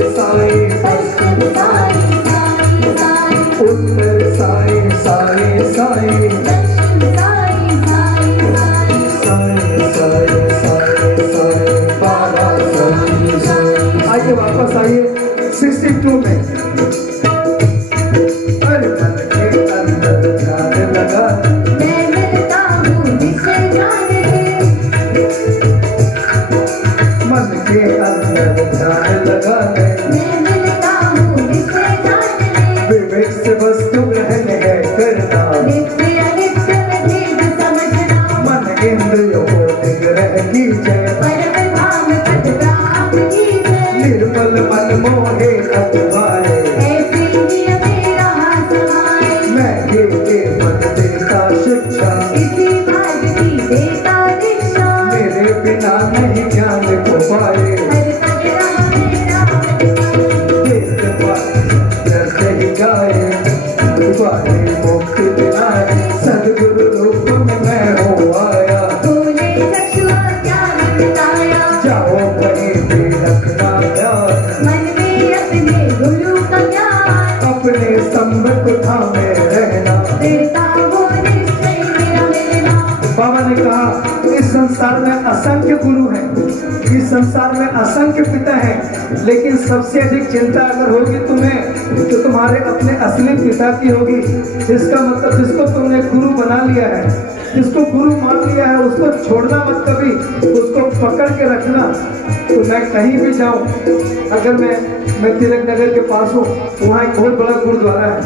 साई साई साई लक्ष्मी साई साई साई साई साई साई बाबा साई साई। आइए वापस आइए 62 में। अरे मन के अंदर जाने लगा, मैं मिलता हूँ जिसे जाने दे, मन के अंदर जाने लगा मैं, मैं मिलता हूँ जिसे जाने दे, विवेक से बस तुम रहने है करना, नित्य अनित्य में भेद समझना, मन इंद्रियों को निग्रह कीजिए, परम धाम पद प्राप्त कीजिए, निर्मल मन मोहे अतुआए, ऐसे ही मेरा समाए, मैं के मन देता शिक्षा, इसी भाग्य की देता दीक्षा, मेरे बिना नहीं ज्ञान को पाए, हर पग राम मेरा वेद वाक्य से ही गाए, वाणी मुक्ति दिलाए, सद्गुरु रूप में मैं हो आया, तूने चक्षुआ ज्ञान बताया, जाओ वहीं भी रखना याद, मन में अपने गुरु का ज्ञान, अपने स्तंभ को थामे रहना। देता वो निश्चय मेरा मिलना, बाबा ने कहा इस संसार में असंख्य गुरु हैं, इस संसार में असंख्य पिता हैं, लेकिन सबसे अधिक चिंता अगर होगी तुम्हें तो तुम्हारे अपने असली पिता की होगी। इसका मतलब जिसको तुमने गुरु बना लिया है, जिसको गुरु मान लिया है, उसको छोड़ना मत कभी, उसको पकड़ के रखना। तो मैं कहीं भी जाऊं, अगर मैं तिलक नगर के पास हूँ, वहाँ एक बहुत बड़ा गुरुद्वारा है,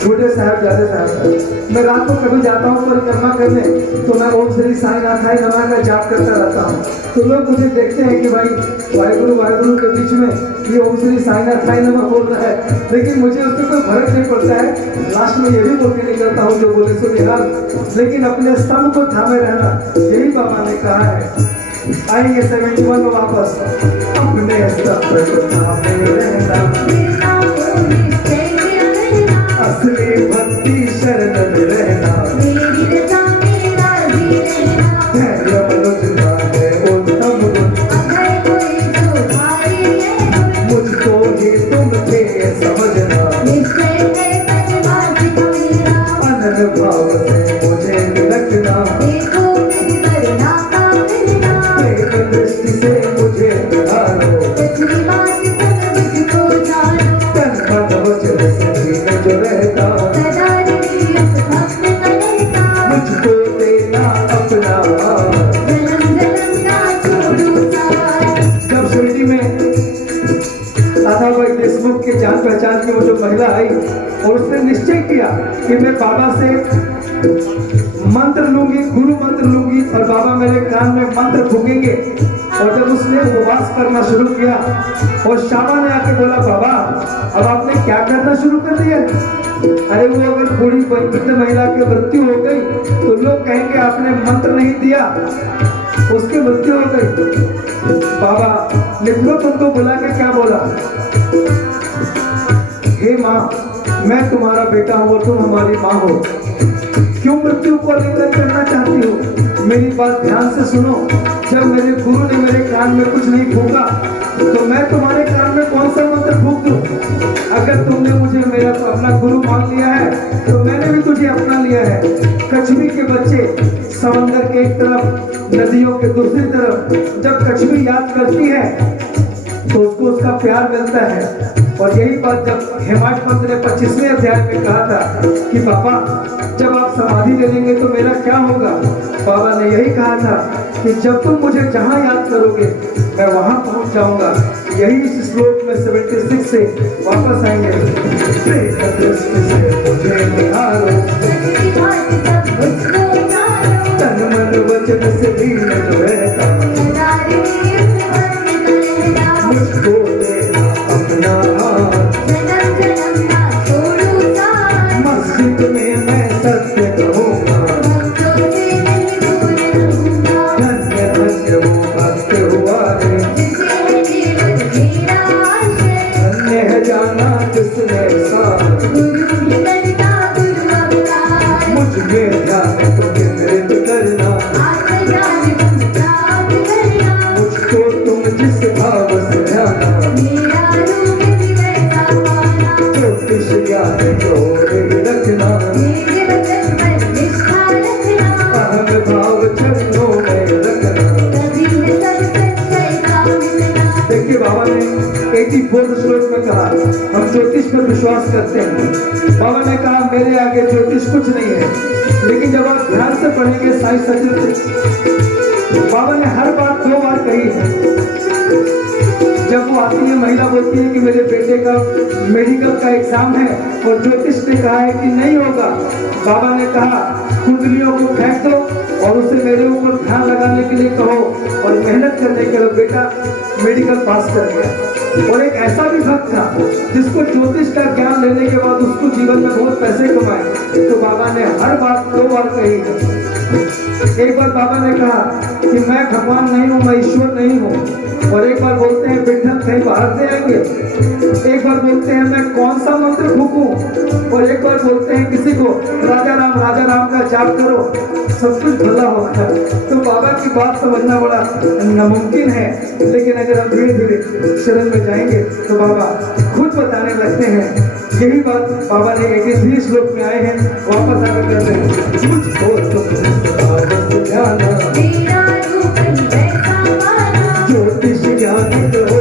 छोटे साहबजादे साहब का। मैं रात को कभी जाता हूँ परिक्रमा करने, तो मैं ओम श्री साईनाथाय नमः का जाप करता रहता हूँ। तो लोग मुझे देखते हैं कि भाई वाहेगुरु वाहेगुरु के बीच में ये ओम श्री साईनाथाय नमः बोल रहा है, लेकिन मुझे उससे कोई फर्क नहीं पड़ता है। लास्ट में ये भी बोल के निकलता हूँ जो बोले सो निहाल, लेकिन अपने स्तंभ को थामे रहना, यही बाबा ने कहा है। आएंगे 71 में वापस, अपने स्तंभ को थामे रहना, देता वो निश्चय मेरा मिलना, असली भक्ति शरण में रहना, मेरी रजा मेरा जी रहना, धैर्य मनुज है उत्तम गुण, अगर कोई जो भाई है मुझको ही तुम थे समझना, निश्चय है परिवार का मेरा, अनन भाव से मुझे रखना, देखो मेरी करुणा का मिलना, प्रेम दृष्टि से मुझे निहारो, पिछली बात सब मुझको जानो, तन मन वचन से जीन जो रहता, सदा रही उस भक्त का रहता, मुझको देना अपना। जन्म जन्म ना छोड़ू साथ, जब शिरडी में आधाबाई देशमुख के जान पहचान की वो जो महिला आई और उसने निश्चय किया कि मैं बाबा से मंत्र लूंगी, गुरु मंत्र लूंगी और बाबा मेरे कान में मंत्र फूकेंगे। और जब उसने उपवास करना शुरू किया और शामा ने आके बोला बाबा अब आपने क्या करना शुरू कर दिया? अरे वो अगर बूढ़ी वृद्ध महिला की मृत्यु हो गई तो लोग कहेंगे आपने मंत्र नहीं दिया, उसकी मृत्यु हो गई। बाबा ने तुरंत उनको बुला के क्या बोला, हे माँ मैं तुम्हारा बेटा हूँ और तुम हमारी माँ हो, क्यों मृत्यु को लेकर करना चाहती हो? मेरी बात ध्यान से सुनो, जब मेरे गुरु ने मेरे कान में कुछ नहीं फूका तो मैं तुम्हारे कान में कौन सा मंत्र फूक दूं? अगर तुमने मुझे मेरा अपना गुरु मान लिया है तो मैंने भी तुझे अपना लिया है। कछुई के बच्चे समंदर के एक तरफ, नदियों के दूसरी तरफ, जब कछुई याद करती है तो उसको उसका प्यार मिलता है। और यही बात जब हेमाड पंत ने 25वें अध्याय में कहा था कि बाबा जब आप समाधि ले लेंगे तो मेरा क्या होगा, बाबा ने यही कहा था कि जब तुम मुझे जहां याद करोगे मैं वहां पहुंच जाऊंगा। यही इस श्लोक में 76 से वापस आएंगे। प्रेम दृष्टि से मुझे निहारो, पिछली बात सब मुझको जानो, तन मन वचन से दीन जो रहता, सदा रही उस भक्त का रहना, मुझको देना अपना हाथ, जन्म जन्म ना छोड़ू साथ, मस्जिद में मैं सत्य कहूँगा, भक्तों से नहीं दूर रहूंगा, धन्य धन्य वो भक्त हुआ है, जिसे है जीवन मेरा आश्रय, धन्य है जाना जिसने साथ, गुरु भी करता गुरु अवतार, मेरे वचन पर निष्ठा रखना, अहम भाव चरणों में रखना। तभी है सब संशय का मिटना। देखिए बाबा ने 84 श्लोक में कहा हम ज्योतिष पर विश्वास करते हैं। बाबा ने कहा मेरे आगे ज्योतिष कुछ नहीं है, लेकिन जब आप ध्यान से पढ़ेंगे साईं सचरित्र, बाबा ने हर बात 2 बार कही है। जब वो आती है महिला बोलती है कि मेरे बेटे का मेडिकल का एग्जाम है और ज्योतिष ने कहा है कि नहीं होगा, बाबा ने कहा कुंडलियों को फेंक दो और उसे मेरे ऊपर ध्यान लगाने के लिए कहो और मेहनत करने के लिए बेटा मेडिकल पास कर गया। और एक ऐसा भी भक्त था जिसको ज्योतिष का ज्ञान लेने के बाद उसको जीवन में बहुत पैसे कमाए। तो बाबा ने हर बात 2 बार कही है। एक बार बाबा ने कहा कि मैं भगवान नहीं हूँ, मैं ईश्वर नहीं हूँ। और एक बार बोलते हैं विठ्ठल कहीं बाहर से आएंगे, एक बार बोलते हैं मैं कौन सा मंत्र फूकूं, और एक बार बोलते हैं किसी को राजा राम का जाप करो सब कुछ भला होगा। तो बाबा की बात समझना बड़ा नामुमकिन है, लेकिन अगर हम धीरे धीरे शरण में जाएंगे तो बाबा खुद बताने लगते हैं। यही बात बाबा ने 83 श्लोक में आए हैं, वापस आकर कहते हैं मुझको तुम जाना तेरा रूप ही वैसा माना, ज्योतिष ज्ञान को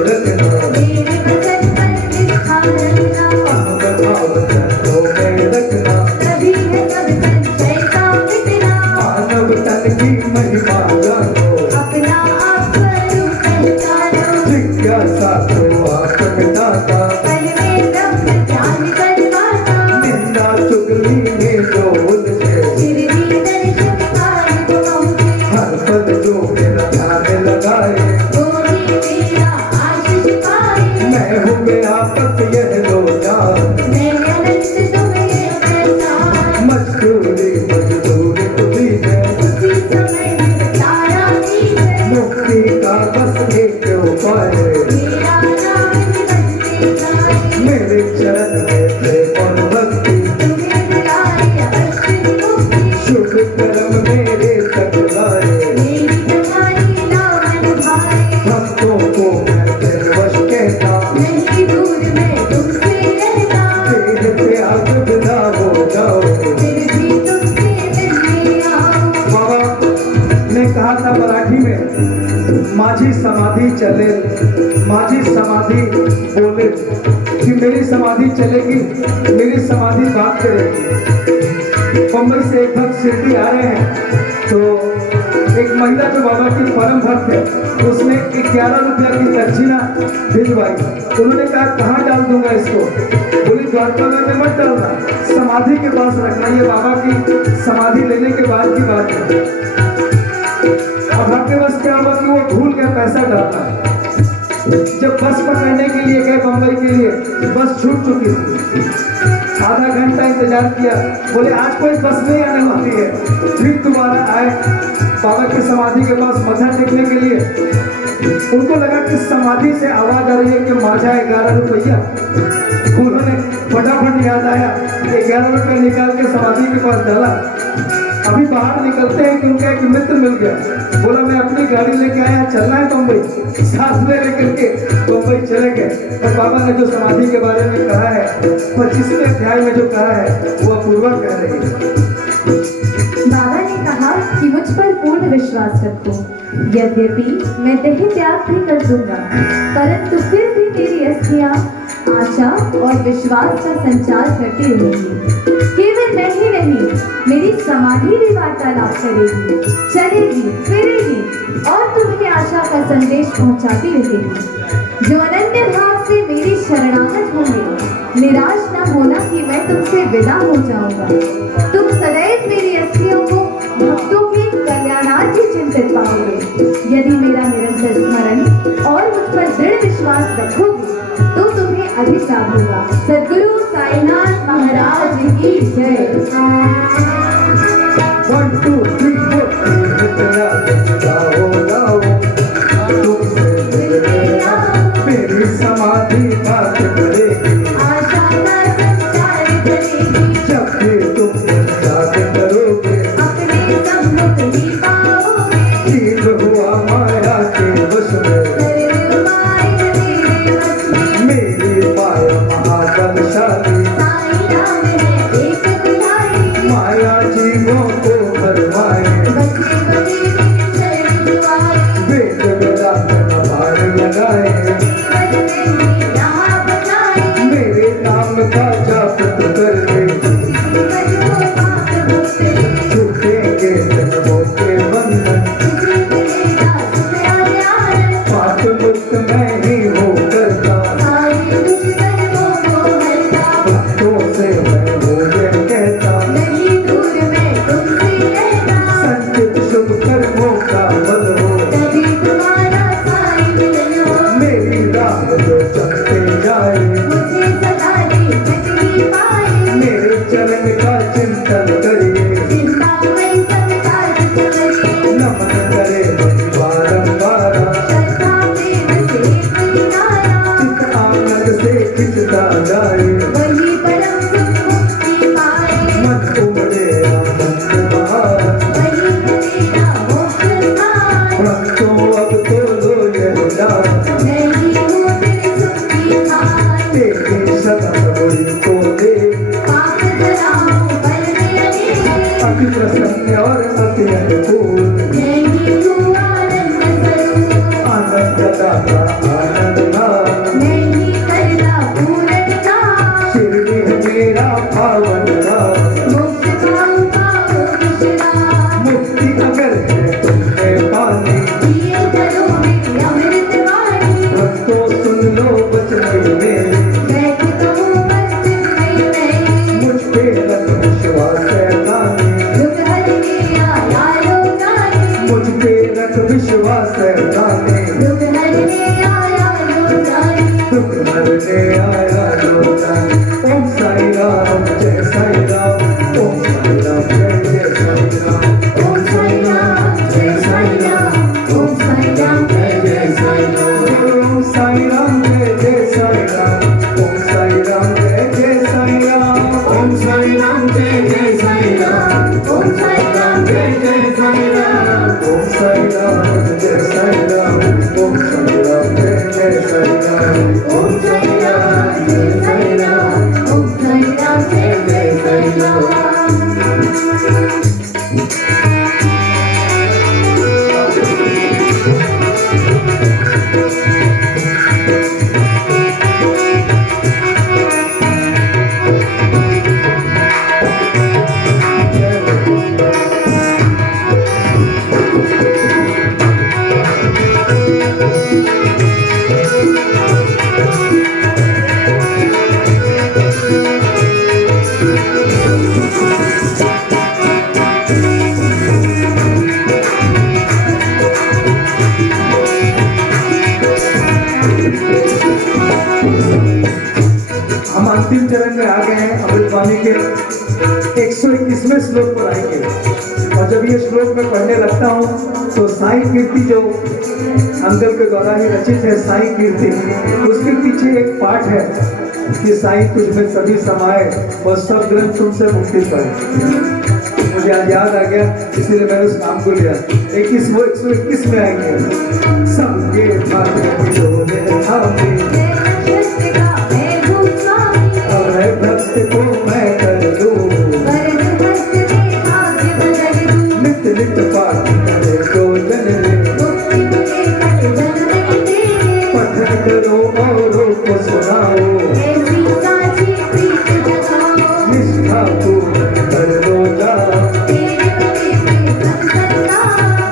रखना, मेरे वचन पर निष्ठा रखना, अहम भाव चरणों में रखना, तभी है सब संशय का मिटना। मानव तन की महिमा जानो, अपना आप स्वरूप पहचानो, जिज्ञासा को आप मिटाता, पल में ब्रह्म ज्ञान करवाता, निंदा चुगली में जो उलझे, शिरडी दर्शन पाए तो पहुँचे, हर पल जो मेरा ध्यान लगाए, वो ही मेरा आशीष पाए। मैं हूँ व्यापक यह लो जान, मैं अनंत तुम्हें पहचान, मजदूरी मजदूरी तुझी है, उसी समय तारा की है, मुक्ति का बस एक उपाय, मेरा नाम निबंधे गाए, मेरे चरण में प्रेम और भक्ति, तुम्हें दिलाए अवश्य मुक्ति, शुभ कर्म मेरे तक लाए, मेरी तुम्हारी नाम भाए, भक्तों को मैं फिर वश कहता, नहीं दूर मैं तुमसे रहता, तेरे त्याग बिना हो जाओ। फिर भी तुमसे मिलने आऊं। बाबा ने कहा था मराठी में, माझी समाधि चले, माझी समाधि बोले कि मेरी समाधि चलेगी, मेरी समाधि बात करेगी। मुंबई से एक भक्त शिरडी आ रहे हैं, तो एक महिला जो बाबा की परम भक्त है, उसने 11 रुपया की दक्षिणा भिजवाई। उन्होंने कहा कहाँ डाल दूंगा इसको, बोली द्वारका में मत डालना, समाधि के पास रखना, ये बाबा की समाधि लेने के बाद की बात है। अब आपके बस क्या हुआ कि वो भूल गया पैसा डालना। जब बस पकड़ने के लिए गए बम्बई के लिए, बस छूट चुकी थी। आधा घंटा इंतजार किया, बोले आज कोई बस नहीं आने वाली है। फिर दोबारा आए बाबा की समाधि के पास मत्था टेकने के लिए। उनको लगा कि समाधि से आवाज आ रही है कि माझा 11 रुपया। उन्होंने फटाफट याद आया, 11 रुपये निकाल के समाधि के पास डाला। अभी बाहर निकलते हैं कि उनका एक मित्र मिल गया, बोला मैं अपनी गाड़ी लेके आया, चलना है बम्बई। साथ में लेकर के बम्बई चले गए। और बाबा ने जो समाधि के बारे में कहा है, 25वें अध्याय में जो कहा है, वो अपूर्वा कह रही है। बाबा ने कहा कि मुझ पर पूर्ण विश्वास रखो, यद्यपि मैं देह त्याग भी कर दूंगा, परंतु फिर भी मेरी अस्थियां आशा और विश्वास का संचार करती रहेंगी। केवल मैं ही नहीं, मेरी समाधि भी वार्तालाप करेगी, चलेगी, फिरेगी और तुम्हें आशा का संदेश पहुंचाती रहेगी। जो अनन्य भाव से मेरी शरणागत होंगे, निराश न होना कि मैं तुमसे विदा हो जाऊंगा। तुम सदैव मेरी अस्थियों को भक्तों के कल्याणार्थ ही चिंतित पाओगे। यदि मेरा निरंतर स्मरण और मुझ पर दृढ़ विश्वास रखोगे तो तुम्हें अधिक लाभ होगा। सद्गुरु साईनाथ महाराज की जय। 1 2 3 4 मेरी समाधि बात करेगी, आशा का संचार करेगी, जब भी तुम याद करोगे, अपने सम्मुख ही पाओगे। जीव हुआ माया के वश में, सर्व माया मेरे वश में, मेरी माया महाबलशाली, साईं नाम है एक मन का चिंतन करिए, चिंतामणि सब काज सवरिए, नमन करे मति बारंबार, श्रद्धा प्रेम से परिणारा, चित आनंद से खिंचता जाए, वही परम सुख मुक्ति पाए, मन उमड़े आनंद बहार, वही मेरा मोक्ष स्थान, भक्तों अब तो लो यह जान, नहीं हूँ तेरे सुख की खान, तेरी शरण मुझको दे, पाप जलाऊं पर मेरे, अति प्रसन्न और अति अनुकूल, नहीं हूँ आनंद स्वरूप, आनंद दाता आनंद भान, नहीं करता पूर्ण काम, शिरडी है मेरा पावन धाम, मोक्ष पाऊं पाओ विश्राम, मुक्ति अगर है तुमने पानी, जिए करो मेरी अमृत वाणी, भक्तों सुन लो वचन मेरे, मैं तो कहूँ अंतिम में मैं, मुझ पे रख विश्वास है रानी, दुख हरने आया लोकानी, मुझ पे रख विश्वास है रानी, दुख हरने आया लोकानी, दुख हरने आया लोटानी। ओम साई राम जय साई राम, ओम साई राम जय साई राम, ओम साई राम जय साई राम, ओम साई राम जय साई राम, ओम साई राम जय साई राम, ओम साई राम जय साई राम, ओम साई राम जय साई राम, ओम साई राम जय साई राम, ओम साई राम जय साई राम, ओम साई राम जय साई राम, ओम साई राम जय साई राम, ओम साई राम जय साई राम। हम अंतिम चरण में आ गए हैं। अमृतवाणी के 121वें श्लोक पर आएंगे और जब ये श्लोक में पढ़ने लगता हूँ तो साई कीर्ति जो अंकल के द्वारा ही रचित है, साई कीर्ति, उसके पीछे एक पाठ है कि साई तुझ में सभी समाए, वह सब ग्रंथ तुमसे मुक्ति पाए। मुझे आज याद आ गया, इसीलिए मैंने उस नाम को लिया। 121 में आएंगे। सबके भाग्य जो मेरे थामे, अभय भक्त को मैं कर दूं, नित नित पाठ करे तो जननी, पठन करो औरों को सुनाओ, निष्ठा पूर्ण कर लो जा,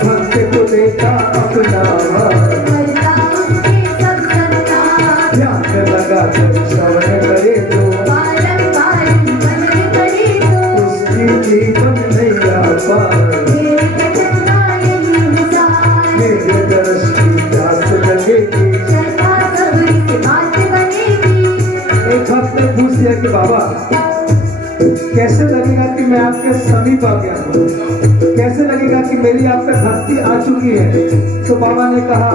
भक्त को देता अपना भार, ध्यान लगा कर श्रवण करे तो उसकी जीवन नैया पार, मेरे दर्श की प्यास लगेगी। एक भक्त ने पूछ लिया कि बाबा कैसे लगेगा कि मैं आपके समीप आ गया हूँ, कैसे लगेगा कि मेरी आप पे भक्ति आ चुकी है। तो बाबा ने कहा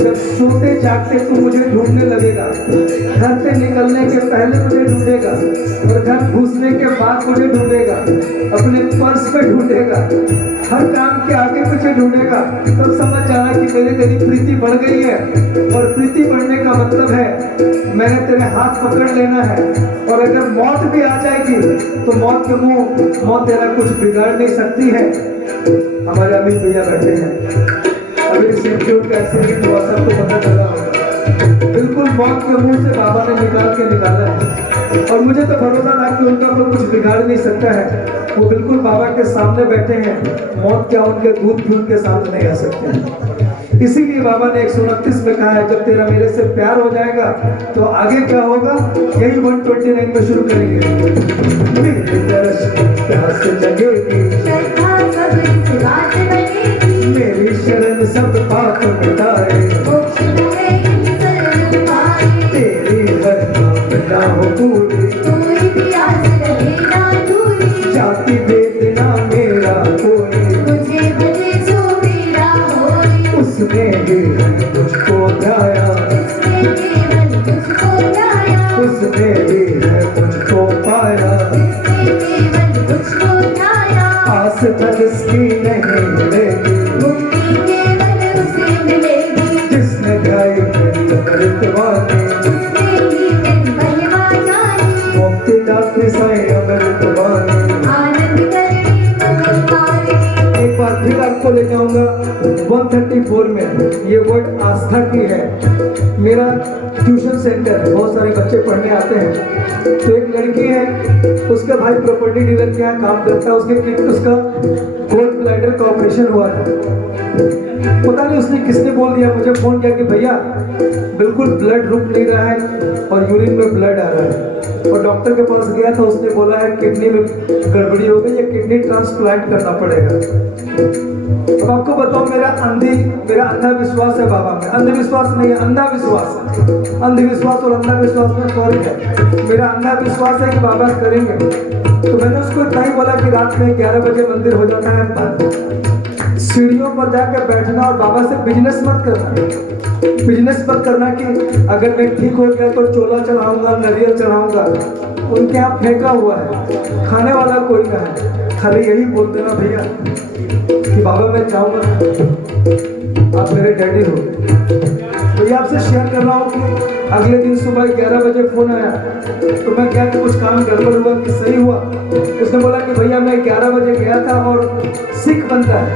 जब सोते जागते तू मुझे ढूंढने लगेगा, घर से निकलने के पहले मुझे ढूंढेगा और घर घुसने के बाद मुझे ढूंढेगा, अपने पर्स पे ढूंढेगा, हर काम के आगे पीछे ढूंढेगा, तब समझ जाना कि मेरी तेरी प्रीति बढ़ गई है। और प्रीति बढ़ने का मतलब है मैंने तेरे हाथ पकड़ लेना है, और अगर मौत भी आ जाएगी तो मौत के मुंह मौत तेरा कुछ बिगाड़ नहीं सकती है। हमारे अमित भैया बैठे हैं, अभी सिक्योर का एक्सीडेंट हुआ, सबको पता चला होगा, बिल्कुल मौत के मुंह से बाबा ने निकाला है, और मुझे तो भरोसा था कि उनका कोई कुछ बिगाड़ नहीं सकता है। वो बिल्कुल बाबा के सामने बैठे हैं, मौत क्या उनके दूध भी उनके सामने नहीं आ सकते हैं। इसीलिए बाबा ने 129 में कहा है जब तेरा मेरे से प्यार हो जाएगा तो आगे क्या होगा, यही 129 में शुरू करेंगे। मेरे दर्श प्यास जगेगी, मेरी शरण सब पाप मिटाए, तेरी हर नाम ना हो पूरी, जाति वेदना मेरा कोई, मुझे भजे जो मेरा होई, उसने केवल मुझको ध्याया, इसने केवल मुझको ध्याया, उसने भी है मुझको पाया, इसने केवल मुझको ध्याया। आस तक इसकी नहीं मिलेगी, मुक्ति केवल उसे मिलेगी, जिसने ध्याई मेरी अमृतवाणी, उसने ही मेरी महिमा जानी। मुक्ति दात्री साईं अमृतवाणी। आनंद करनी मंगलकारी, एक बार फिर आपको ले जाऊंगा 134 में, ये वर्ड आस्था की है। मेरा ट्यूशन सेंटर है, बहुत सारे बच्चे पढ़ने आते हैं। तो एक लड़की है, उसका भाई प्रॉपर्टी डीलर के यहाँ काम करता है, उसका गोल्ड ब्लैडर का ऑपरेशन हुआ था। पता नहीं उसने किसने बोल दिया, मुझे फोन किया कि भैया बिल्कुल ब्लड रुक नहीं रहा है और यूरिन में ब्लड आ रहा है। और डॉक्टर के पास गया था, उसने बोला है किडनी में गड़बड़ी हो गई, या किडनी ट्रांसप्लांट करना पड़ेगा। अब आपको बताओ, मेरा अंधा विश्वास है बाबा में, अंधविश्वास नहीं है, अंधा विश्वास है। अंधविश्वास और अंधविश्वास में फर्क है। मेरा अंधा विश्वास है कि बाबा करेंगे, तो मैंने उसको इतना ही बोला कि रात में 11 बजे मंदिर हो जाता है बंद, सीढ़ियों पर जाकर बैठना और बाबा से बिजनेस मत करना। बिजनेस मत करना कि अगर मैं ठीक हो गया तो चोला चढ़ाऊंगा, नारियल चढ़ाऊंगा। उनके यहाँ फेंका हुआ है, खाने वाला कोई ना है। खाली यही बोल देना भैया कि बाबा मैं चाहूँगा आप मेरे डैडी हो। तो ये आपसे शेयर कर रहा हूँ कि अगले दिन सुबह 11 बजे फोन आया, तो मैं क्या कि कुछ काम गड़बड़ हुआ कि सही हुआ। उसने बोला कि भैया मैं 11 बजे गया था और सिख बनता है,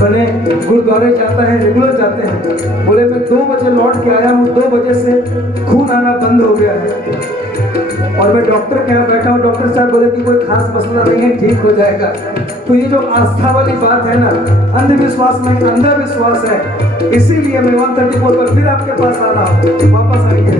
बने गुरुद्वारे जाता है, रेगुलर जाते हैं। बोले मैं 2 बजे लौट के आया हूँ, 2 बजे से खून आना बंद हो गया है और मैं डॉक्टर के यहाँ बैठा हूँ। डॉक्टर साहब बोले कि कोई खास मसला नहीं है, ठीक हो जाएगा। तो ये जो आस्था वाली बात है ना, अंधविश्वास में अंधविश्वास है, इसीलिए मैं 134 पर फिर आपके पास आ रहा हूँ। वापस आएंगे।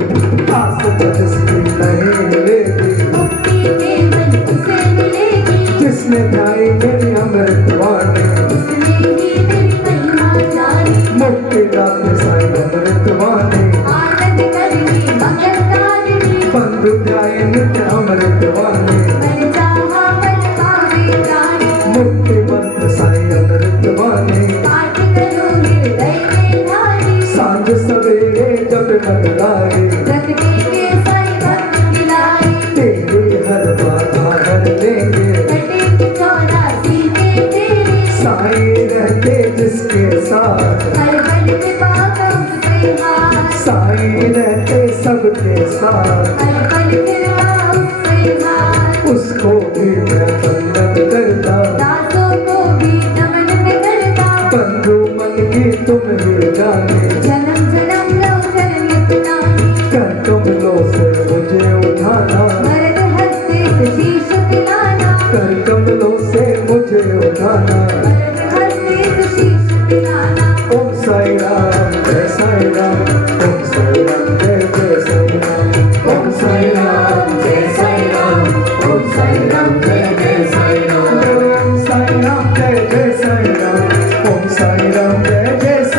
आस तक इसकी नहीं मिलेगी, मुक्ति केवल उसे मिलेगी, जिसने ध्याई मेरी अमृतवाणी, उसने ही मेरी महिमा जानी। मुक्ति दात्री साईं अमृतवाणी, आनंद करनी मंगलकारिणी, बंधु ध्याई नित्य अमृतवाणी, मन चाहा मन पावे जानी। मुक्ति मंत्र साईं अमृतवाणी, पाठ करो हृदय में ध्यानी, सांझ सवेरे जब मन लाए, प्रकृति के साई भक्त मिलाई। तेरी हर बाधा हर लेंगे, कटे 84 में तेरी, साईं रहते जिसके साथ, हर पल कृपा उससे हाथ, साईं रहते सबके साथ, हर पल कृपा उससे हाथ। उसको भी मैं वंदन करता, दासों को भी नमन में करता, बंधु मन की तुम ही जाने, जन्म जन्म लो जन्म अपनानी। कर कमलों से मुझे उठाना, मर्द हस्ते से शीश पिलाना, कर कमलों से मुझे उठाना। मर्द हस्ते से शीश पिलाना। ओम साई राम जय साई राम, ओम साई राम जय जय साई राम, ओम साई राम जय साई राम, ओम साई राम जय जय साई राम, ओम साई राम जय जय साई राम, ओम साई राम जय जय साई राम,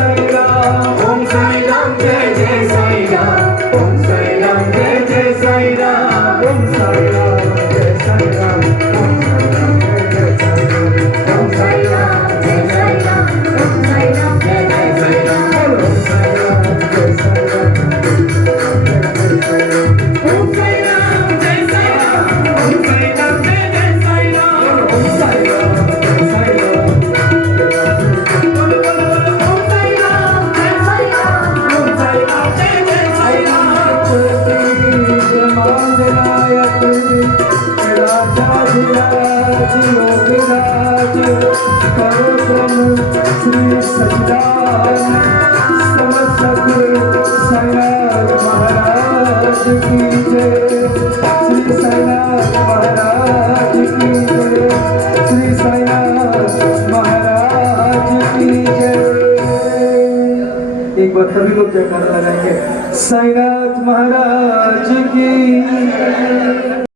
ओम साई राम जय जय साई राम, ओम साई राम जय जय साई राम, ओम साई राम जय साई राम, ओम साई राम जय जय साई राम, ओम साई राम जय साई राम, ओम साई राम जय जय साई राम, ओम साई राम जय साई राम, ओम साई राम जय साई राम, ओम साई राम जय जय साई राम, ओम साई राम जय साई राम, ओम साई राम जय साई राम, ओम साई राम जय जय साई राम। ब्रह्मांडनायक राजाधिराज योगिराज परब्रह्म श्री सच्चिदानंद समसद्गुरु साईनाथ महाराज की जय, श्री साईनाथ महाराज की जय, श्री साईनाथ महाराज की जय। एक बार सभी लोग जयकारा लगाएंगे, साईनाथ महाराज की।